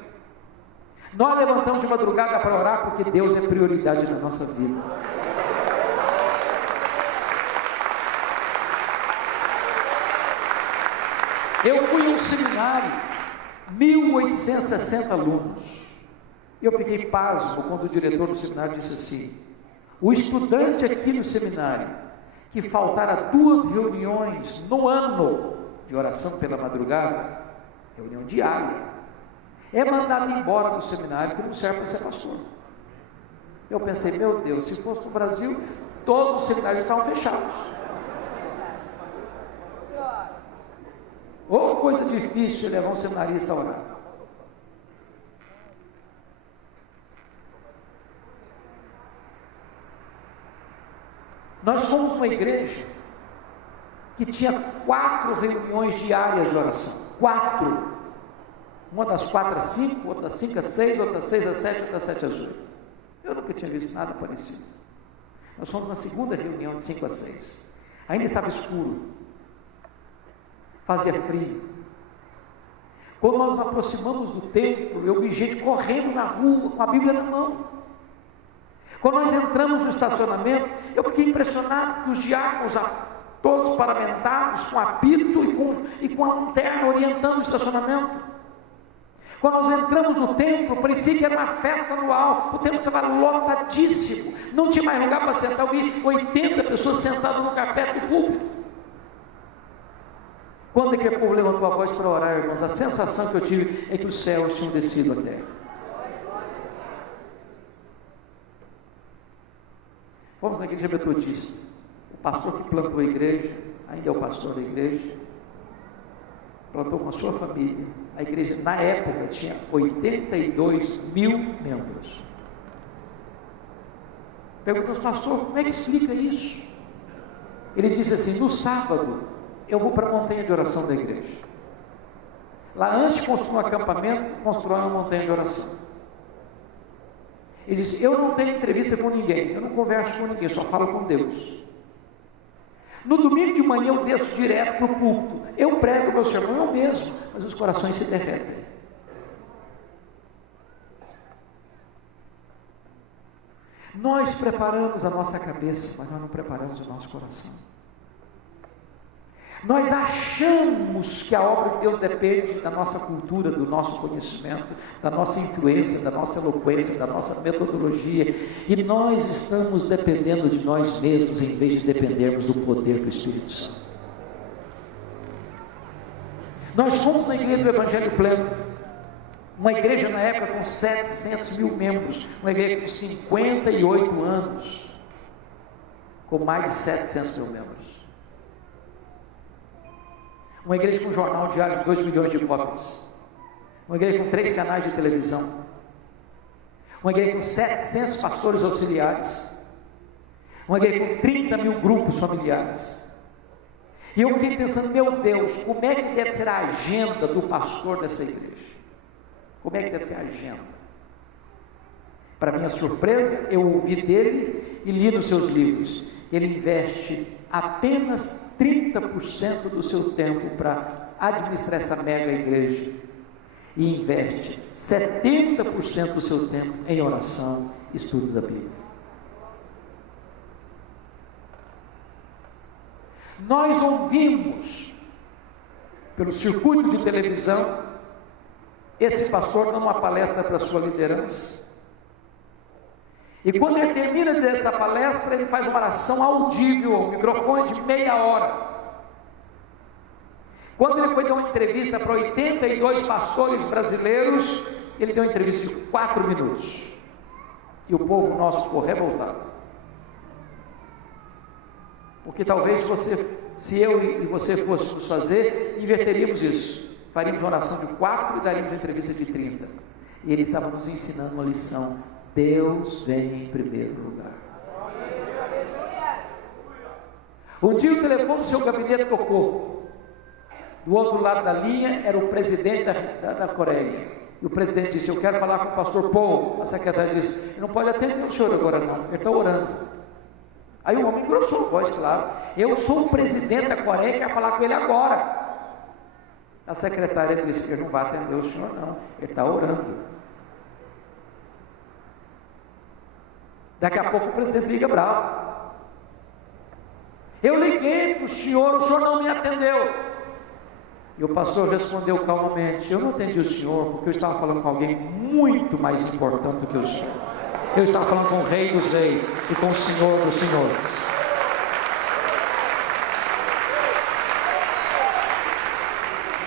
Nós levantamos de madrugada para orar porque Deus é prioridade na nossa vida. Eu fui a um seminário, 1860 alunos. Eu fiquei pasmo quando o diretor do seminário disse assim: o estudante aqui no seminário que faltara 2 reuniões no ano de oração pela madrugada, reunião diária, é mandado embora do seminário, que não serve para ser pastor. Eu pensei: meu Deus, se fosse no Brasil, todos os seminários estavam fechados. Ou coisa difícil levar um seminarista a orar. Nós fomos uma igreja que tinha 4 reuniões diárias de oração. 4. Uma das 4 às 5, outra das 5 às 6, outra das 6 às 7, outra das 7 às 8. Eu nunca tinha visto nada parecido. Nós fomos na segunda reunião de 5 às 6. Ainda estava escuro. Fazia frio. Quando nós nos aproximamos do templo, eu vi gente correndo na rua com a Bíblia na mão. Quando nós entramos no estacionamento, eu fiquei impressionado que os diáconos, todos paramentados, com apito e com a lanterna orientando o estacionamento. Quando nós entramos no templo, parecia que era uma festa anual, o templo estava lotadíssimo, não tinha mais lugar para sentar, eu vi 80 pessoas sentadas no carpete do púlpito. Quando aquele povo levantou a voz para orar, irmãos, a sensação que eu tive é que os céus tinham descido à terra. Fomos na igreja metodista, o pastor que plantou a igreja, ainda é o pastor da igreja, plantou com a sua família. A igreja na época tinha 82 mil membros. Perguntamos, pastor, como é que explica isso? Ele disse assim: no sábado eu vou para a montanha de oração da igreja. Lá, antes de construir um acampamento, constrói uma montanha de oração. Ele disse: eu não tenho entrevista com ninguém, eu não converso com ninguém, só falo com Deus. No domingo de manhã eu desço direto para o púlpito, eu prego o meu sermão eu mesmo, mas os corações se derretem. Nós preparamos a nossa cabeça, mas nós não preparamos o nosso coração. Nós achamos que a obra de Deus depende da nossa cultura, do nosso conhecimento, da nossa influência, da nossa eloquência, da nossa metodologia, e nós estamos dependendo de nós mesmos em vez de dependermos do poder do Espírito Santo. Nós fomos na igreja do Evangelho Pleno, uma igreja na época com 700 mil membros, uma igreja com 58 anos, com mais de 700 mil membros. Uma igreja com um jornal diário de 2 milhões de cópias. Uma igreja com 3 canais de televisão. Uma igreja com 700 pastores auxiliares. Uma igreja com 30 mil grupos familiares. E eu fiquei pensando, meu Deus, como é que deve ser a agenda do pastor dessa igreja? Como é que deve ser a agenda? Para minha surpresa, eu ouvi dele e li nos seus livros. Ele investe apenas 30% do seu tempo para administrar essa mega igreja e investe 70% do seu tempo em oração e estudo da Bíblia. Nós ouvimos pelo circuito de televisão esse pastor dando uma palestra para a sua liderança. E quando ele termina dessa palestra, ele faz uma oração audível ao microfone de meia hora. Quando ele foi dar uma entrevista para 82 pastores brasileiros, ele deu uma entrevista de 4 minutos. E o povo nosso ficou revoltado. Porque talvez se eu e você fôssemos fazer, inverteríamos isso. Faríamos uma oração de 4 e daríamos uma entrevista de 30. E ele estava nos ensinando uma lição. Deus vem em primeiro lugar. Um dia o telefone do seu gabinete tocou. Do outro lado da linha era o presidente da Coreia. E o presidente disse: eu quero falar com o pastor Paul. A secretária disse: ele não pode atender o senhor agora não, ele está orando. Aí o homem engrossou a voz, claro: eu sou o presidente da Coreia e quero falar com ele agora. A secretária disse: ele não vai atender o senhor não, ele está orando. Daqui a pouco o presidente liga bravo: eu liguei para o senhor não me atendeu. E o pastor respondeu calmamente: eu não atendi o senhor porque eu estava falando com alguém muito mais importante do que o senhor. Eu estava falando com o Rei dos Reis e com o Senhor dos Senhores.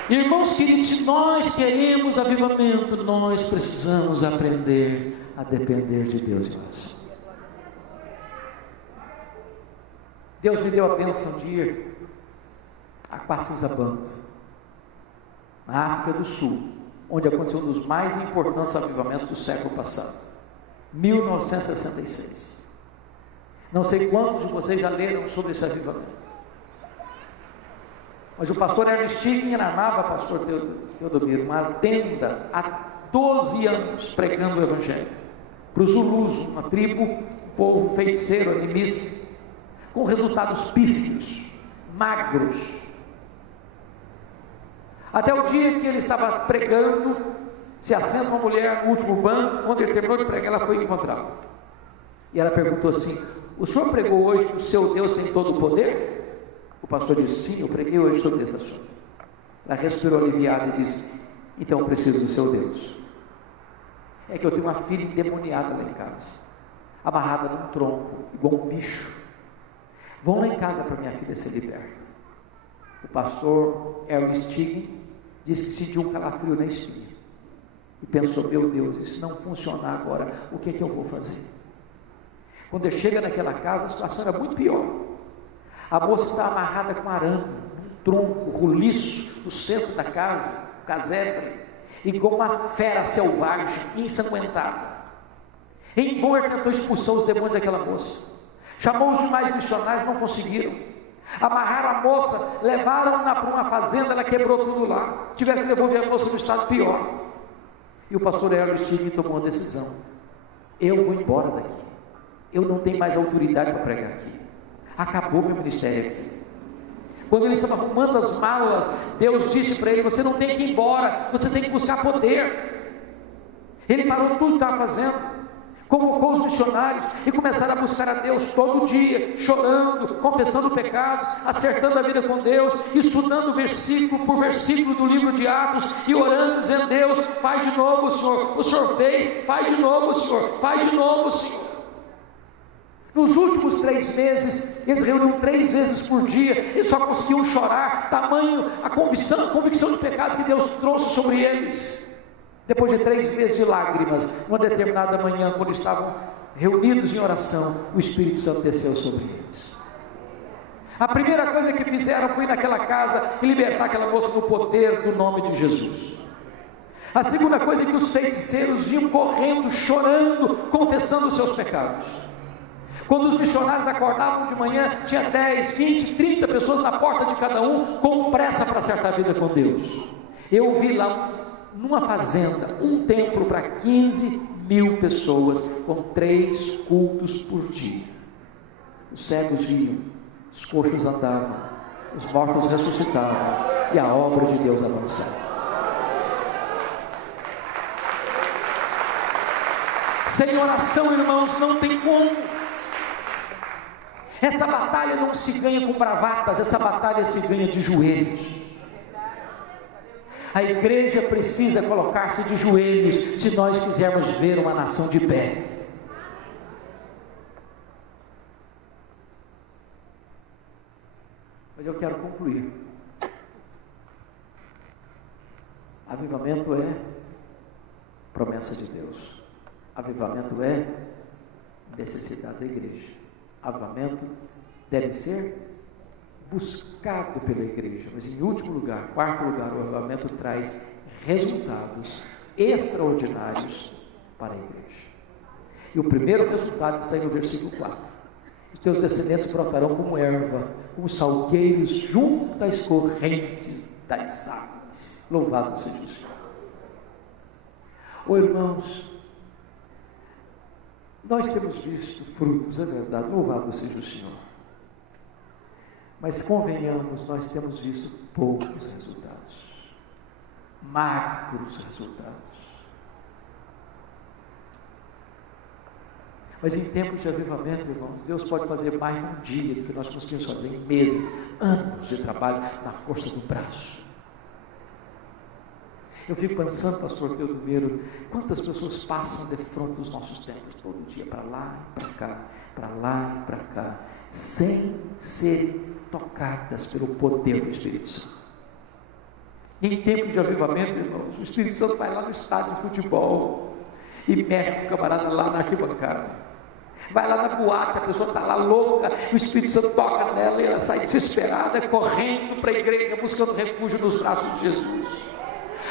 Irmãos queridos, se nós queremos avivamento, nós precisamos aprender a depender de Deus em oração. Deus me deu a bênção de ir a Quacinzabando, na África do Sul, onde aconteceu um dos mais importantes avivamentos do século passado, 1966. Não sei quantos de vocês já leram sobre esse avivamento, mas o pastor Ernest armava, pastor Teodomiro, uma tenda há 12 anos pregando o Evangelho para os Zulus, uma tribo, um povo feiticeiro, animista, com resultados pífios, magros. Até o dia que ele estava pregando, se assenta uma mulher no último banco. Quando ele terminou de pregar, ela foi encontrá-lo. E ela perguntou assim: o senhor pregou hoje que o seu Deus tem todo o poder? O pastor disse: sim, eu preguei hoje sobre esse assunto. Ela respirou aliviada e disse: então eu preciso do seu Deus. É que eu tenho uma filha endemoniada lá em casa, amarrada num tronco, igual um bicho. Vão lá em casa para minha filha ser liberta. O pastor Erwin Stig disse que sentiu um calafrio na espinha e pensou: meu Deus, e se não funcionar agora, o que é que eu vou fazer? Quando ele chega naquela casa, a situação era muito pior. A moça estava amarrada com arame, um tronco roliço no centro da casa, um casebre, igual uma fera selvagem, ensanguentada. Em vão, ele tentou expulsar os demônios daquela moça. Chamou os demais missionários, não conseguiram. Amarraram a moça, levaram-na para uma fazenda, ela quebrou tudo lá. Tiveram que devolver a moça no estado pior. E o pastor Erwin Stig tomou uma decisão: eu vou embora daqui. Eu não tenho mais autoridade para pregar aqui. Acabou meu ministério aqui. Quando ele estava arrumando as malas, Deus disse para ele: você não tem que ir embora, você tem que buscar poder. Ele parou tudo que estava fazendo, convocou os missionários e começaram a buscar a Deus todo dia, chorando, confessando pecados, acertando a vida com Deus, estudando versículo por versículo do livro de Atos e orando, dizendo: Deus, faz de novo, o Senhor fez, faz de novo, Senhor, faz de novo, Senhor. Nos últimos 3 meses, eles reuniam 3 vezes por dia e só conseguiam chorar, tamanho a convicção de pecados que Deus trouxe sobre eles. Depois de 3 meses de lágrimas, uma determinada manhã, quando estavam reunidos em oração, o Espírito Santo desceu sobre eles. A primeira coisa que fizeram foi ir naquela casa e libertar aquela moça no poder do nome de Jesus. A segunda coisa é que os feiticeiros vinham correndo, chorando, confessando os seus pecados. Quando os missionários acordavam de manhã, tinha 10, 20, 30 pessoas na porta de cada um, com pressa para acertar a vida com Deus. Eu vi lá, numa fazenda, um templo para 15.000 pessoas, com 3 cultos por dia. Os cegos viam, os coxos andavam, os mortos ressuscitavam, e a obra de Deus avançava. Sem oração, irmãos, não tem como. Essa batalha não se ganha com bravatas, essa batalha se ganha de joelhos. A igreja precisa colocar-se de joelhos se nós quisermos ver uma nação de pé. Mas eu quero concluir. Avivamento é promessa de Deus. Avivamento é necessidade da igreja. Avivamento deve ser buscado pela igreja, mas em último lugar, quarto lugar, o avivamento traz resultados extraordinários para a igreja. E o primeiro resultado está aí no versículo 4: os teus descendentes brotarão como erva, como salgueiros junto às correntes das águas. Louvado seja o Senhor. Irmãos, nós temos visto frutos, é verdade, louvado seja o Senhor. Mas convenhamos, nós temos visto poucos resultados, magros resultados. Mas em tempos de avivamento, irmãos, Deus pode fazer mais em um dia do que nós conseguimos fazer em meses, anos de trabalho na força do braço. Eu fico pensando, pastor Teodomiro, quantas pessoas passam de frente dos nossos templos, todo dia, para lá e para cá, para lá e para cá, sem ser tocadas pelo poder do Espírito Santo. Em tempo de avivamento, irmãos, o Espírito Santo vai lá no estádio de futebol e mexe com o camarada lá na arquibancada. Vai lá na boate, a pessoa está lá louca, o Espírito Santo toca nela e ela sai desesperada, correndo para a igreja, buscando refúgio nos braços de Jesus.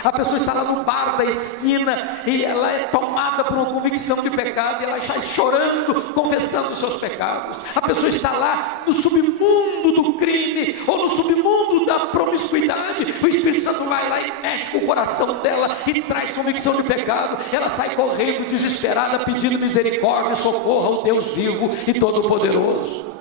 A pessoa está lá no bar da esquina e ela é tomada por uma convicção de pecado e ela está chorando, confessando os seus pecados. A pessoa está lá no submundo do crime ou no submundo da promiscuidade. O Espírito Santo vai lá e mexe com o coração dela e traz convicção de pecado. Ela sai correndo desesperada, pedindo misericórdia e socorro ao Deus vivo e todo-poderoso.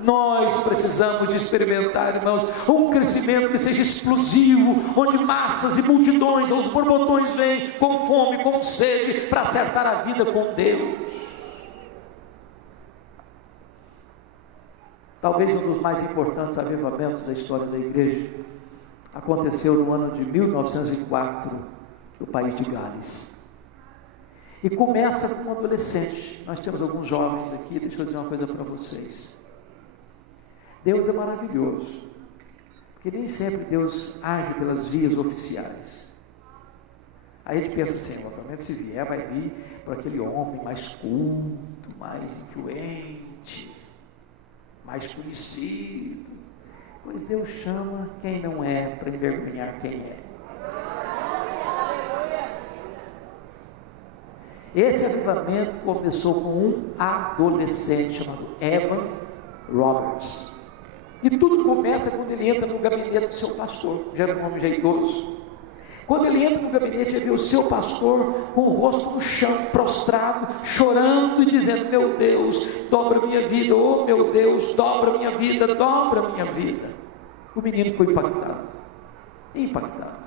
Nós precisamos de experimentar, irmãos, um crescimento que seja explosivo, onde massas e multidões aos borbotões vêm com fome, com sede, para acertar a vida com Deus. Talvez um dos mais importantes avivamentos da história da igreja aconteceu no ano de 1904, no país de Gales. E começa com um adolescente. Nós temos alguns jovens aqui, deixa eu dizer uma coisa para vocês. Deus é maravilhoso, porque nem sempre Deus age pelas vias oficiais. Aí a gente pensa assim, obviamente se vier, vai vir por aquele homem mais culto, mais influente, mais conhecido. Pois Deus chama quem não é, para envergonhar quem é. Esse avivamento começou com um adolescente chamado Evan Roberts. E tudo começa quando ele entra no gabinete do seu pastor, já era um homem já idoso. Quando ele entra no gabinete, ele vê o seu pastor com o rosto no chão, prostrado, chorando e dizendo: meu Deus, dobra minha vida, oh meu Deus, dobra minha vida, dobra minha vida. O menino foi impactado.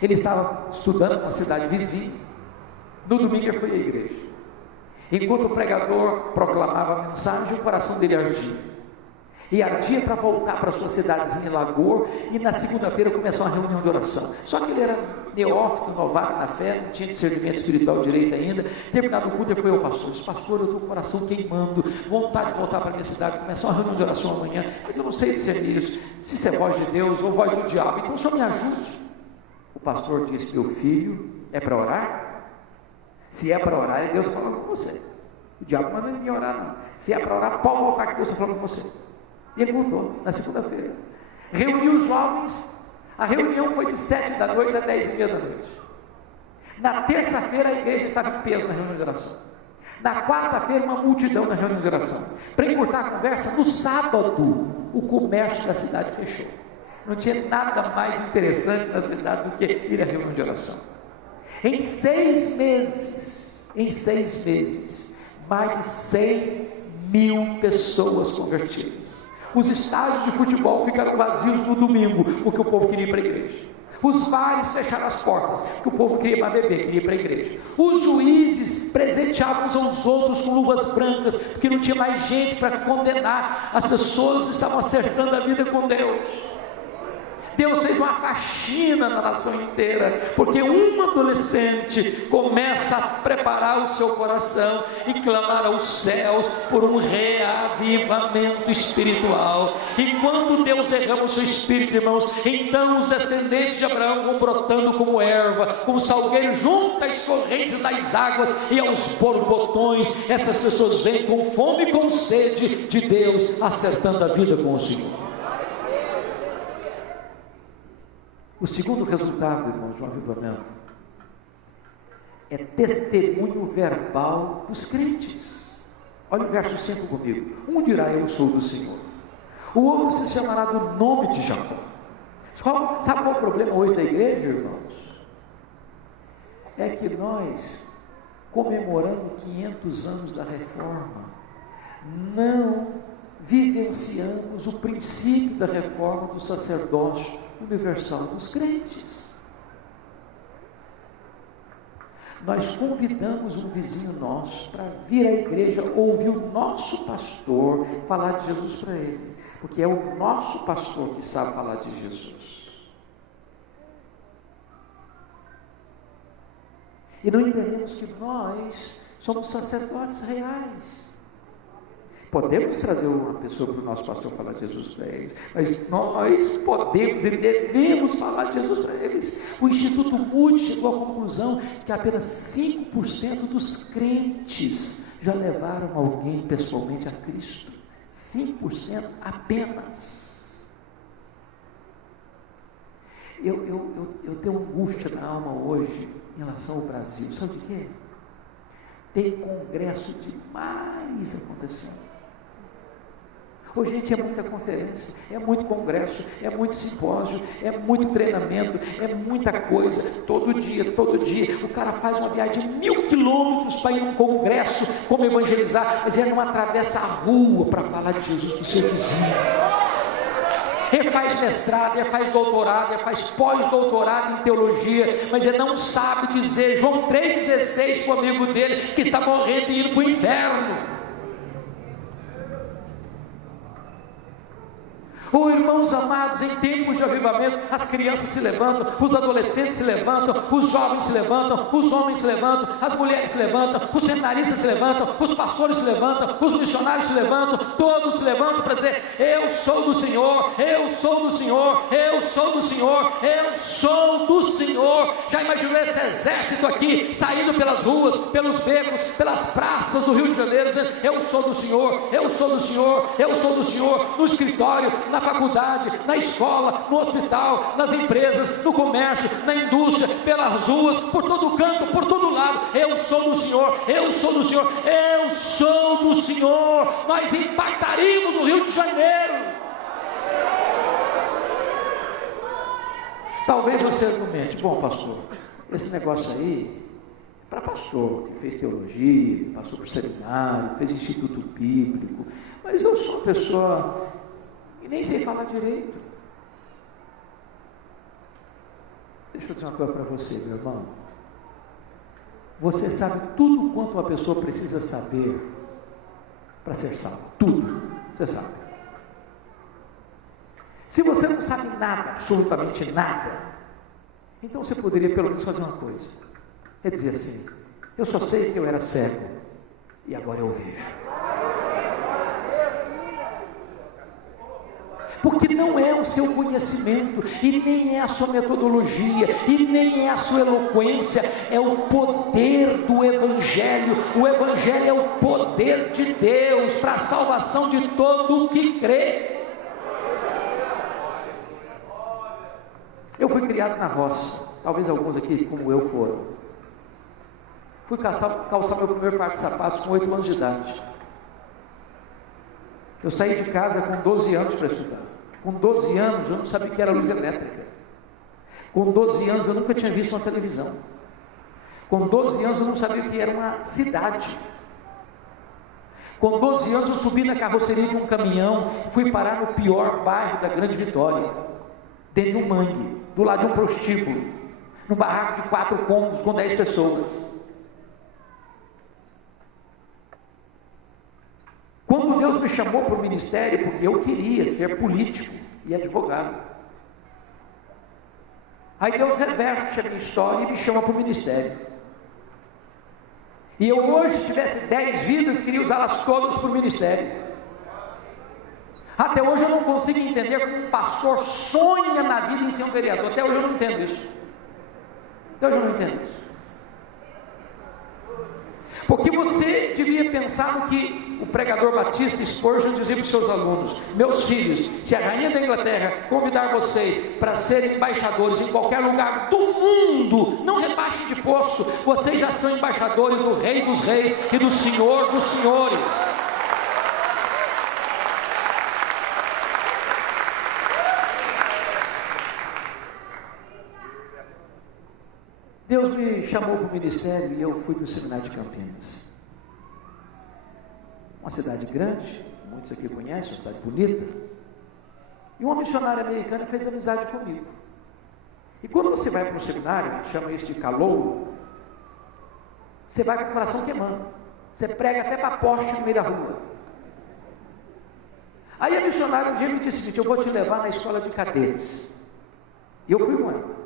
Ele estava estudando numa cidade vizinha. No domingo ele foi à igreja. Enquanto o pregador proclamava a mensagem, o coração dele ardia. E ardia para voltar para sua cidadezinha Lagoa, e na segunda-feira começou uma reunião de oração. Só que ele era neófito, novato na fé, não tinha discernimento espiritual direito ainda. Terminado o culto, ele foi ao pastor: disse: pastor, eu estou com o coração queimando, vontade de voltar para a minha cidade, começar uma reunião de oração amanhã, mas eu não sei discernir isso, se isso é voz de Deus ou voz do diabo, então o senhor me ajude. O pastor disse: meu filho, é para orar? Se é para orar, é Deus falando com você. O diabo manda ninguém orar, não. Se é para orar, pode voltar que Deus está falando com você. E ele voltou na segunda-feira, reuniu os jovens. A reunião foi de 7 da noite a 10h30 da noite. Na terça-feira a igreja estava em peso na reunião de oração. Na quarta-feira uma multidão na reunião de oração. Para encurtar a conversa, no sábado o comércio da cidade fechou. Não tinha nada mais interessante na cidade do que ir à reunião de oração. Em 6 meses, mais de 100 mil pessoas convertidas. Os estádios de futebol ficaram vazios no domingo, porque o povo queria ir para a igreja. Os bares fecharam as portas, porque o povo queria mais beber, queria ir para a igreja. Os juízes presenteavam uns aos outros com luvas brancas, porque não tinha mais gente para condenar. As pessoas estavam acertando a vida com Deus. Deus fez uma faxina na nação inteira, porque um adolescente começa a preparar o seu coração e clamar aos céus por um reavivamento espiritual. E quando Deus derrama o seu espírito, irmãos, então os descendentes de Abraão vão brotando como erva, como salgueiro junto às correntes das águas e aos borbotões. Essas pessoas vêm com fome e com sede de Deus, acertando a vida com o Senhor. O segundo resultado, irmãos, de um avivamento é testemunho verbal dos crentes. Olha o verso 5 comigo. Um dirá: eu sou do Senhor. O outro se chamará do nome de Jacó. Sabe qual é o problema hoje da igreja, irmãos? É que nós, comemorando 500 anos da reforma, não vivenciamos o princípio da reforma do sacerdócio universal dos crentes. Nós convidamos um vizinho nosso para vir à igreja ouvir o nosso pastor falar de Jesus para ele, porque é o nosso pastor que sabe falar de Jesus. E não entendemos que nós somos sacerdotes reais. Podemos trazer uma pessoa para o nosso pastor falar de Jesus para eles, mas nós podemos e devemos falar de Jesus para eles. O Instituto Moody chegou à conclusão de que apenas 5% dos crentes já levaram alguém pessoalmente a Cristo. 5% apenas. Eu tenho angústia na alma hoje em relação ao Brasil. Sabe de quê? Tem congresso demais acontecendo. Hoje, gente, é muita conferência, é muito congresso, é muito simpósio, é muito treinamento, é muita coisa, todo dia, o cara faz uma viagem de 1000 quilômetros para ir num congresso, como evangelizar, mas ele não atravessa a rua para falar de Jesus para o seu vizinho. Ele faz mestrado, ele faz doutorado, ele faz pós-doutorado em teologia, mas ele não sabe dizer João 3,16 para o amigo dele que está morrendo e indo para o inferno. Oh, irmãos amados, em tempos de avivamento, as crianças se levantam, os adolescentes se levantam, os jovens se levantam, os homens se levantam, as mulheres se levantam, os seminaristas se levantam, os pastores se levantam, os missionários se levantam, todos se levantam para dizer: eu sou do Senhor, eu sou do Senhor, eu sou do Senhor, eu sou do Senhor. Já imaginou esse exército aqui, saindo pelas ruas, pelos becos, pelas praças do Rio de Janeiro, dizendo: eu sou do Senhor, eu sou do Senhor, eu sou do Senhor, no escritório, na faculdade, na escola, no hospital, nas empresas, no comércio, na indústria, pelas ruas, por todo canto, por todo lado. Eu sou do Senhor, eu sou do Senhor, eu sou do Senhor. Nós impactaríamos o Rio de Janeiro. Talvez você argumente: bom, pastor, esse negócio aí para pastor que fez teologia, que passou por seminário, que fez instituto bíblico, mas eu sou uma pessoa e nem sei falar direito. Deixa eu dizer uma coisa para você, meu irmão. Você sabe tudo quanto uma pessoa precisa saber para ser salvo. Tudo, você sabe. Se você não sabe nada, absolutamente nada, então você poderia pelo menos fazer uma coisa. É dizer assim: eu só sei que eu era cego e agora eu vejo. Porque não é o seu conhecimento, e nem é a sua metodologia, e nem é a sua eloquência, é o poder do Evangelho. O Evangelho é o poder de Deus para a salvação de todo o que crê. Eu fui criado na roça, talvez alguns aqui como eu foram. Fui calçar meu primeiro par de sapatos com 8 anos de idade. Eu saí de casa com 12 anos para estudar. Com 12 anos eu não sabia o que era luz elétrica. Com 12 anos eu nunca tinha visto uma televisão. Com 12 anos eu não sabia o que era uma cidade. Com 12 anos eu subi na carroceria de um caminhão e fui parar no pior bairro da Grande Vitória, dentro de um mangue, do lado de um prostíbulo, num barraco de 4 cômodos com 10 pessoas. Quando Deus me chamou para o ministério, porque eu queria ser político e advogado, aí Deus reverte a minha história e me chama para o ministério. E eu hoje, se tivesse 10 vidas, queria usá-las todas para o ministério. Até hoje eu não consigo entender como um pastor sonha na vida em ser um vereador. Até hoje eu não entendo isso. Até hoje eu não entendo isso. Porque você devia pensar no que o pregador batista Spurgeon dizia para os seus alunos: meus filhos, se a rainha da Inglaterra convidar vocês para serem embaixadores em qualquer lugar do mundo, não rebaixem de posto, vocês já são embaixadores do Rei dos Reis e do Senhor dos Senhores. Deus me chamou para o ministério e eu fui para o seminário de Campinas. Uma cidade grande, muitos aqui conhecem, uma cidade bonita. E uma missionária americana fez amizade comigo. E quando você vai para um seminário, a gente chama isso de calouro, você vai com o coração queimando. Você prega até para poste no meio da rua. Aí a missionária um dia me disse o seguinte: eu vou te levar na escola de cadetes. E eu fui com ela.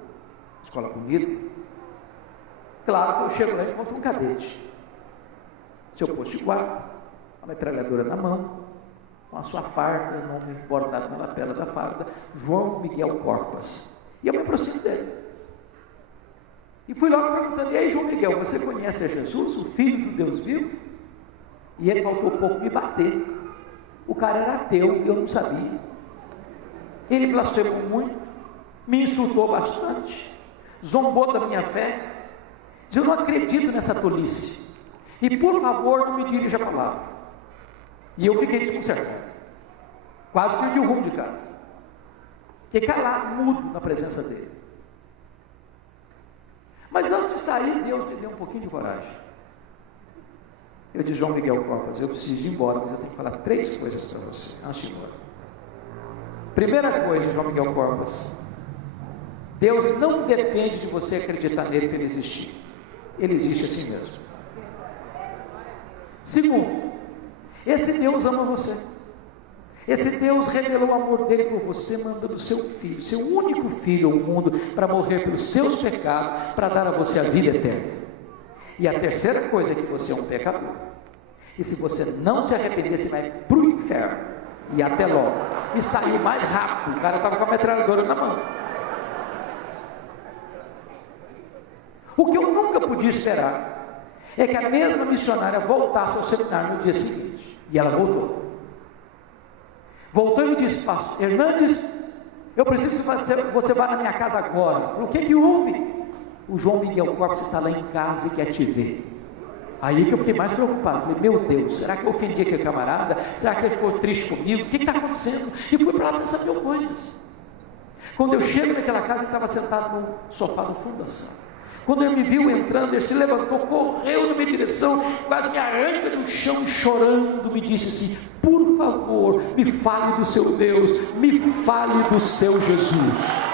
Escola bonita. Claro que eu chego lá e encontro um cadete, seu posto de guarda, uma metralhadora na mão, com a sua farda, nome bordado na lapela da farda, João Miguel Corpas. E eu me aproximo dele. E fui logo perguntando: e aí, João Miguel, você conhece a Jesus, o Filho do Deus vivo? E ele faltou pouco me bater. O cara era ateu e eu não sabia. Ele blasfemou muito, me insultou bastante, zombou da minha fé. Eu não acredito nessa tolice. E por favor, não me dirija a palavra. E eu fiquei desconcertado. Quase perdi o rumo de casa. Fiquei calado, mudo na presença dele. Mas antes de sair, Deus me deu um pouquinho de coragem. Eu disse: João Miguel Copas, eu preciso ir embora, mas eu tenho que falar 3 coisas para você antes de ir embora. Primeira coisa, João Miguel Copas, Deus não depende de você acreditar nele para ele existir. Ele existe assim mesmo. Segundo, esse Deus ama você. Esse Deus revelou o amor dele por você, mandando seu filho, seu único filho ao mundo, para morrer pelos seus pecados, para dar a você a vida eterna. E a terceira coisa é que você é um pecador. E se você não se arrepender, você vai para o inferno. E até logo. E saiu mais rápido. O cara estava com a metralhadora na mão. O que eu nunca podia esperar é que a mesma missionária voltasse ao seminário no dia seguinte. E ela voltou. Voltou e me disse: Pastor Hernandes, eu preciso que você vá na minha casa agora. O que houve? O João Miguel Copas está lá em casa e quer te ver. Aí que eu fiquei mais preocupado. Falei: meu Deus, será que eu ofendi aquele camarada? Será que ele ficou triste comigo? O que está acontecendo? E fui para lá pensar mil coisas. Quando eu chego naquela casa, ele estava sentado no sofá no fundo da sala. Quando ele me viu entrando, ele se levantou, correu na minha direção, quase me arranca no chão, chorando, me disse assim: por favor, me fale do seu Deus, me fale do seu Jesus.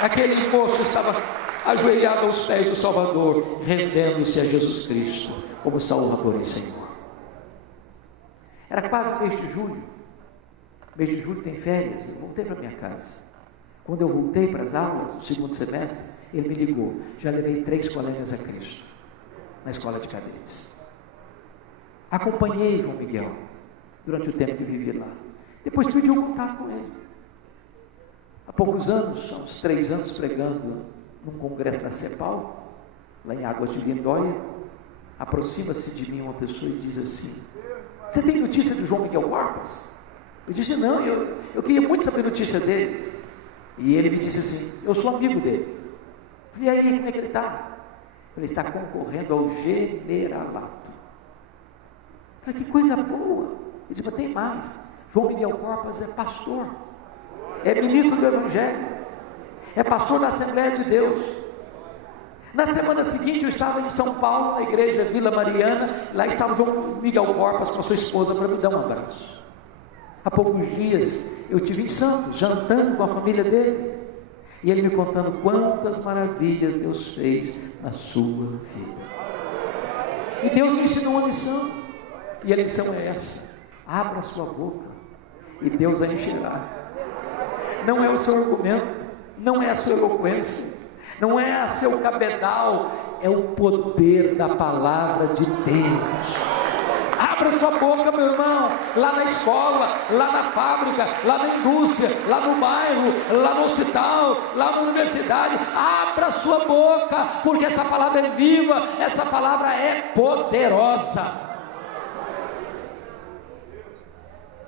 Aquele moço estava ajoelhado aos pés do Salvador, rendendo-se a Jesus Cristo como Salvador e Senhor. Era quase mês de julho. Mês de julho tem férias. Eu voltei para minha casa. Quando eu voltei para as aulas, no segundo semestre, ele me ligou: já levei 3 colegas a Cristo na escola de cadetes. Acompanhei João Miguel durante o tempo que vivi lá. Depois pedi um contato com ele. Há poucos anos, há uns 3 anos, pregando num congresso da CEPAL, lá em Águas de Lindóia, aproxima-se de mim uma pessoa e diz assim: você tem notícia do João Miguel Copas? Eu disse: não, eu queria muito saber a notícia dele. E ele me disse assim: eu sou amigo dele. Falei: e aí, como é que ele está? Ele está concorrendo ao generalato. Falei: que coisa boa. Ele disse: mas tem mais. João Miguel Copas é pastor, é ministro do Evangelho, é pastor da Assembleia de Deus. Na semana seguinte eu estava em São Paulo, na igreja Vila Mariana. Lá estava João Miguel Copas com a sua esposa para me dar um abraço. Há poucos dias eu estive em Santos, jantando com a família dele, e ele me contando quantas maravilhas Deus fez na sua vida. E Deus me ensinou uma lição, e a lição é essa: abra a sua boca e Deus a encherá. Não é o seu argumento, não é a sua eloquência, não é o seu cabedal, é o poder da palavra de Deus. Abra sua boca, meu irmão, lá na escola, lá na fábrica, lá na indústria, lá no bairro, lá no hospital, lá na universidade. Abra sua boca, porque essa palavra é viva, essa palavra é poderosa.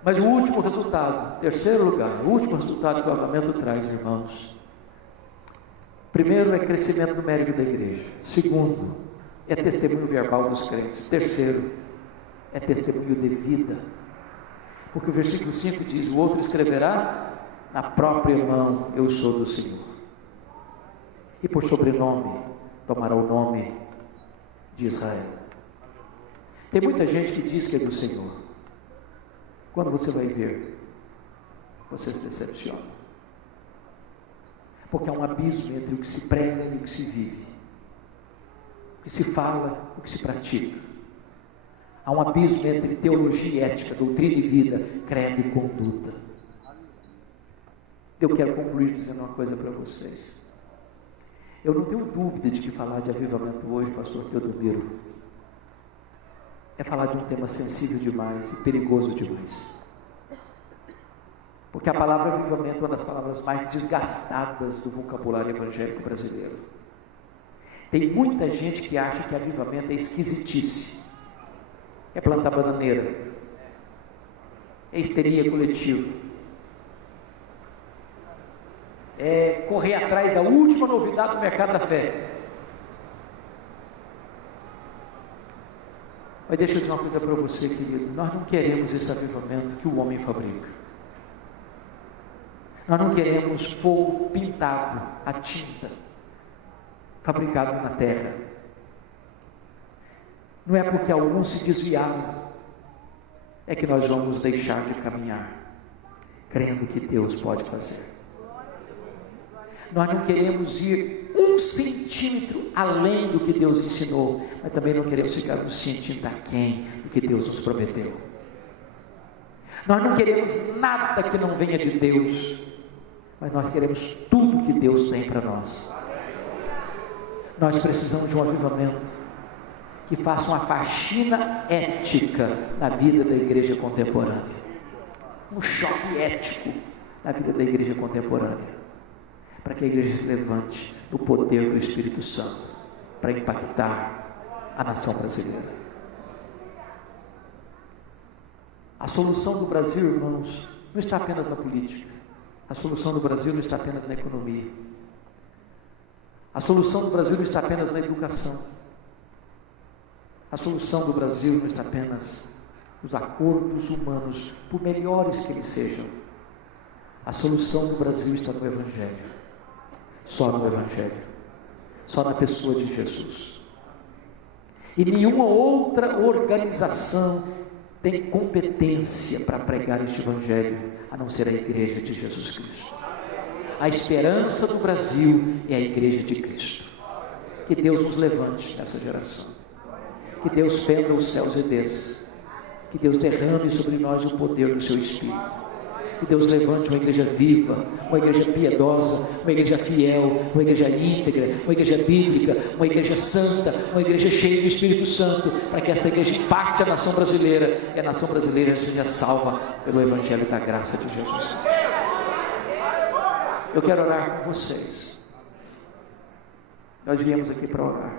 Mas o último resultado, terceiro lugar, o último resultado que o avivamento traz, irmãos. Primeiro é crescimento numérico da igreja. Segundo, é testemunho verbal dos crentes. Terceiro, é testemunho de vida, porque o versículo 5 diz: o outro escreverá na própria mão: eu sou do Senhor. E por sobrenome tomará o nome de Israel. Tem muita gente que diz que é do Senhor. Quando você vai ver, você se decepciona, porque há um abismo entre o que se prega e o que se vive, o que se fala e o que se pratica. Há um abismo entre teologia e ética, doutrina e vida, credo e conduta. Eu quero concluir dizendo uma coisa para vocês. Eu não tenho dúvida de que falar de avivamento hoje, pastor Teodomiro, é falar de um tema sensível demais e perigoso demais. Porque a palavra avivamento é uma das palavras mais desgastadas do vocabulário evangélico brasileiro. Tem muita gente que acha que avivamento é esquisitice. É plantar bananeira, é histeria coletiva, é correr atrás da última novidade do mercado da fé. Mas deixa eu dizer uma coisa para você, querido, nós não queremos esse avivamento que o homem fabrica. Nós não queremos fogo pintado a tinta, fabricado na terra. Não é porque alguns se desviaram, é que nós vamos deixar de caminhar, crendo que Deus pode fazer. Nós não queremos ir 1 centímetro além do que Deus ensinou, mas também não queremos ficar 1 centímetro aquém do que Deus nos prometeu. Nós não queremos nada que não venha de Deus, mas nós queremos tudo que Deus tem para nós. Nós precisamos de um avivamento que faça uma faxina ética na vida da igreja contemporânea, um choque ético na vida da igreja contemporânea, para que a igreja se levante no poder do Espírito Santo para impactar a nação brasileira. A solução do Brasil, irmãos, não está apenas na política. A solução do Brasil não está apenas na economia. A solução do Brasil não está apenas na educação. A solução do Brasil não está apenas nos acordos humanos, por melhores que eles sejam. A solução do Brasil está no Evangelho. Só no Evangelho. Só na pessoa de Jesus. E nenhuma outra organização tem competência para pregar este Evangelho, a não ser a Igreja de Jesus Cristo. A esperança do Brasil é a Igreja de Cristo. Que Deus nos levante nessa geração. Que Deus fenda os céus e desça. Que Deus derrame sobre nós o poder do seu Espírito. Que Deus levante uma igreja viva, uma igreja piedosa, uma igreja fiel, uma igreja íntegra, uma igreja bíblica, uma igreja santa, uma igreja cheia do Espírito Santo, para que esta igreja impacte a nação brasileira e a nação brasileira seja salva pelo Evangelho da graça de Jesus Cristo. Eu quero orar com vocês. Nós viemos aqui para orar.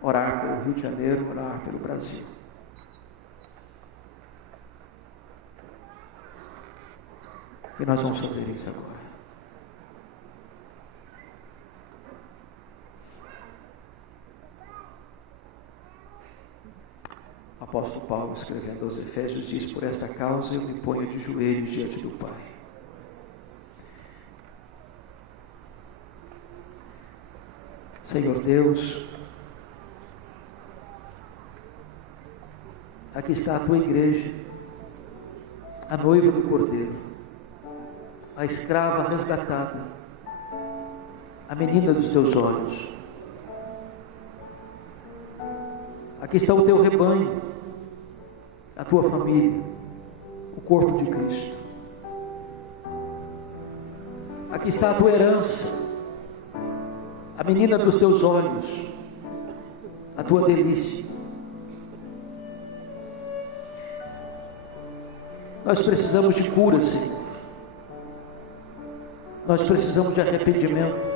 Orar pelo Rio de Janeiro, orar pelo Brasil. E nós vamos fazer isso agora. O apóstolo Paulo, escrevendo aos Efésios, diz: por esta causa eu me ponho de joelhos diante do Pai. Senhor Deus, aqui está a tua igreja, a noiva do Cordeiro, a escrava resgatada, a menina dos teus olhos. Aqui está o teu rebanho, a tua família, o corpo de Cristo. Aqui está a tua herança, a menina dos teus olhos, a tua delícia. Nós precisamos de cura, Senhor. Nós precisamos de arrependimento.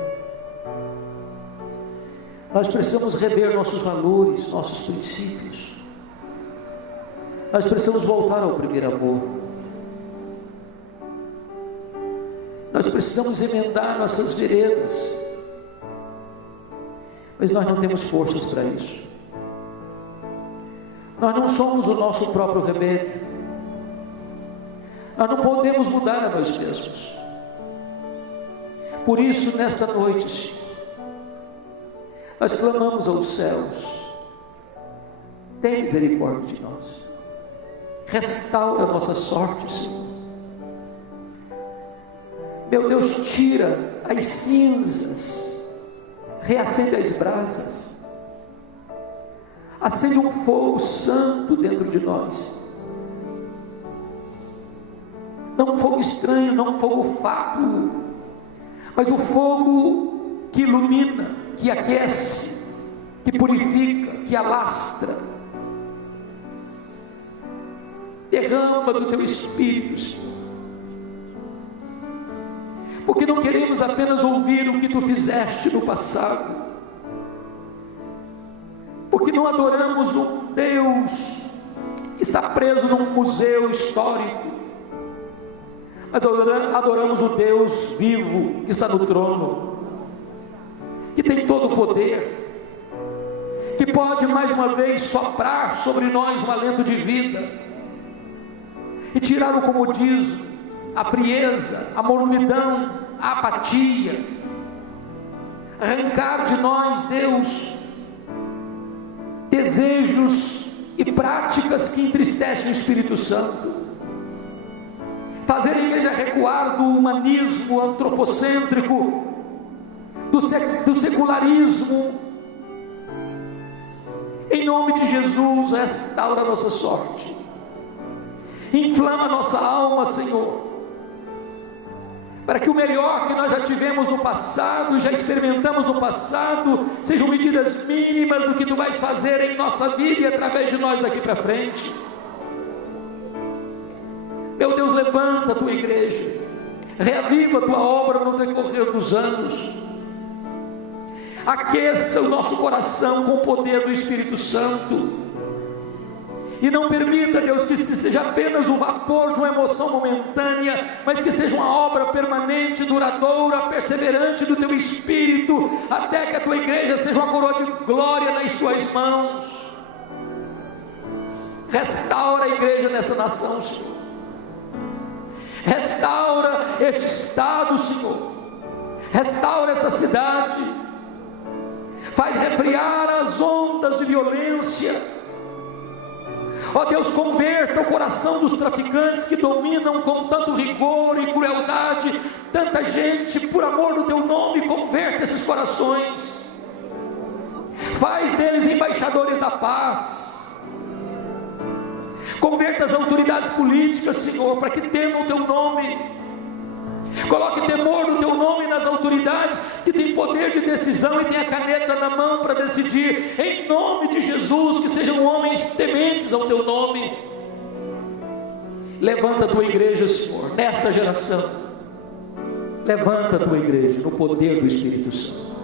Nós precisamos rever nossos valores, nossos princípios. Nós precisamos voltar ao primeiro amor. Nós precisamos emendar nossas veredas. Mas nós não temos forças para isso. Nós não somos o nosso próprio remédio. Nós não podemos mudar a nós mesmos. Por isso, nesta noite, nós clamamos aos céus: tem misericórdia de nós, restaura a nossa sorte, Senhor. Meu Deus, tira as cinzas, reacende as brasas, acende um fogo santo dentro de nós, não um fogo estranho, não um fogo fátuo, mas o fogo que ilumina, que aquece, que purifica, que alastra. Derrama do teu Espírito, Senhor. Porque não queremos apenas ouvir o que tu fizeste no passado. Porque não adoramos um Deus que está preso num museu histórico, mas adoramos o Deus vivo que está no trono, que tem todo o poder, que pode mais uma vez soprar sobre nós um alento de vida e tirar o comodismo, a frieza, a mornidão, a apatia, arrancar de nós, Deus, desejos e práticas que entristecem o Espírito Santo, fazer a igreja recuar do humanismo antropocêntrico, do secularismo. Em nome de Jesus, restaura a nossa sorte, inflama a nossa alma, Senhor, para que o melhor que nós já tivemos no passado, já experimentamos no passado, sejam medidas mínimas do que Tu vais fazer em nossa vida e através de nós daqui para frente. Meu Deus, levanta a Tua igreja, reaviva a Tua obra no decorrer dos anos, aqueça o nosso coração com o poder do Espírito Santo, e não permita, Deus, que seja apenas o vapor de uma emoção momentânea, mas que seja uma obra permanente, duradoura, perseverante do Teu Espírito, até que a Tua igreja seja uma coroa de glória nas Tuas mãos. Restaura a igreja nessa nação, Senhor. Restaura este estado, Senhor. Restaura esta cidade. Faz refriar as ondas de violência. Ó Deus, converta o coração dos traficantes que dominam com tanto rigor e crueldade tanta gente, por amor do Teu nome, converta esses corações. Faz deles embaixadores da paz. Converta as autoridades políticas, Senhor, para que temam o Teu nome. Coloque temor no Teu nome nas autoridades que têm poder de decisão e têm a caneta na mão para decidir. Em nome de Jesus, que sejam homens tementes ao Teu nome. Levanta a Tua igreja, Senhor, nesta geração. Levanta a Tua igreja no poder do Espírito Santo.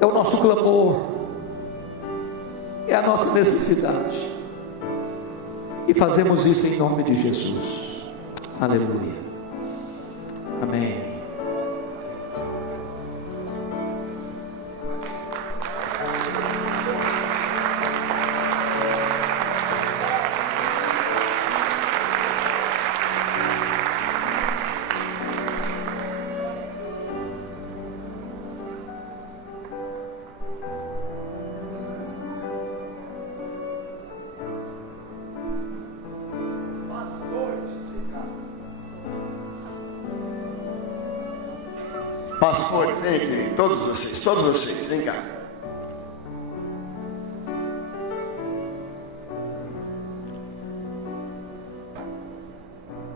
É o nosso clamor, é a nossa necessidade, e fazemos isso em nome de Jesus. Aleluia. Amém. Pastor, vem aqui, todos vocês, vem cá.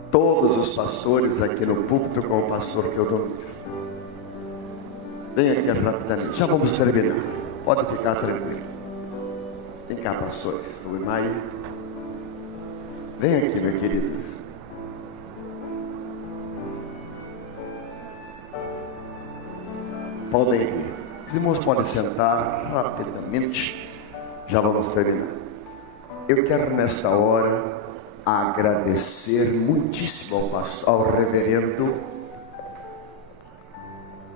Todos os pastores aqui no púlpito com o pastor Teodomiro. Vem aqui rapidamente, já vamos terminar. Pode ficar tranquilo. Vem cá, pastor Luimaí. Vem aqui, meu querido. Podem ir. Os irmãos podem sentar rapidamente. Já vamos terminar. Eu quero nesta hora agradecer muitíssimo ao reverendo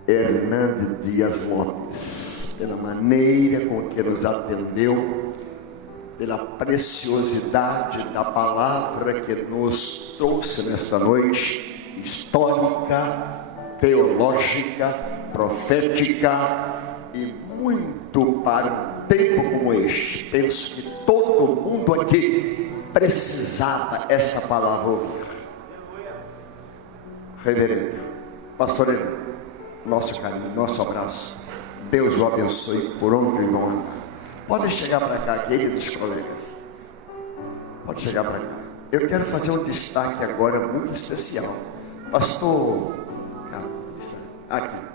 Hernando Dias Lopes pela maneira com que nos atendeu, pela preciosidade da palavra que nos trouxe nesta noite, histórica, teológica, profética e muito para um tempo como este. Penso que todo mundo aqui precisava esta palavra ouvir. Reverendo, pastor Hernando, nosso carinho, nosso abraço. Deus o abençoe por onde e onde. Pode chegar para cá, queridos colegas. Pode chegar para cá. Eu quero fazer um destaque agora muito especial. Pastor, aqui.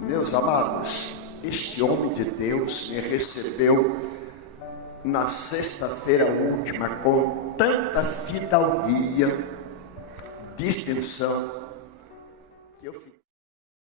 Meus amados, este homem de Deus me recebeu na sexta-feira última com tanta fidalguia, distinção, que eu fiquei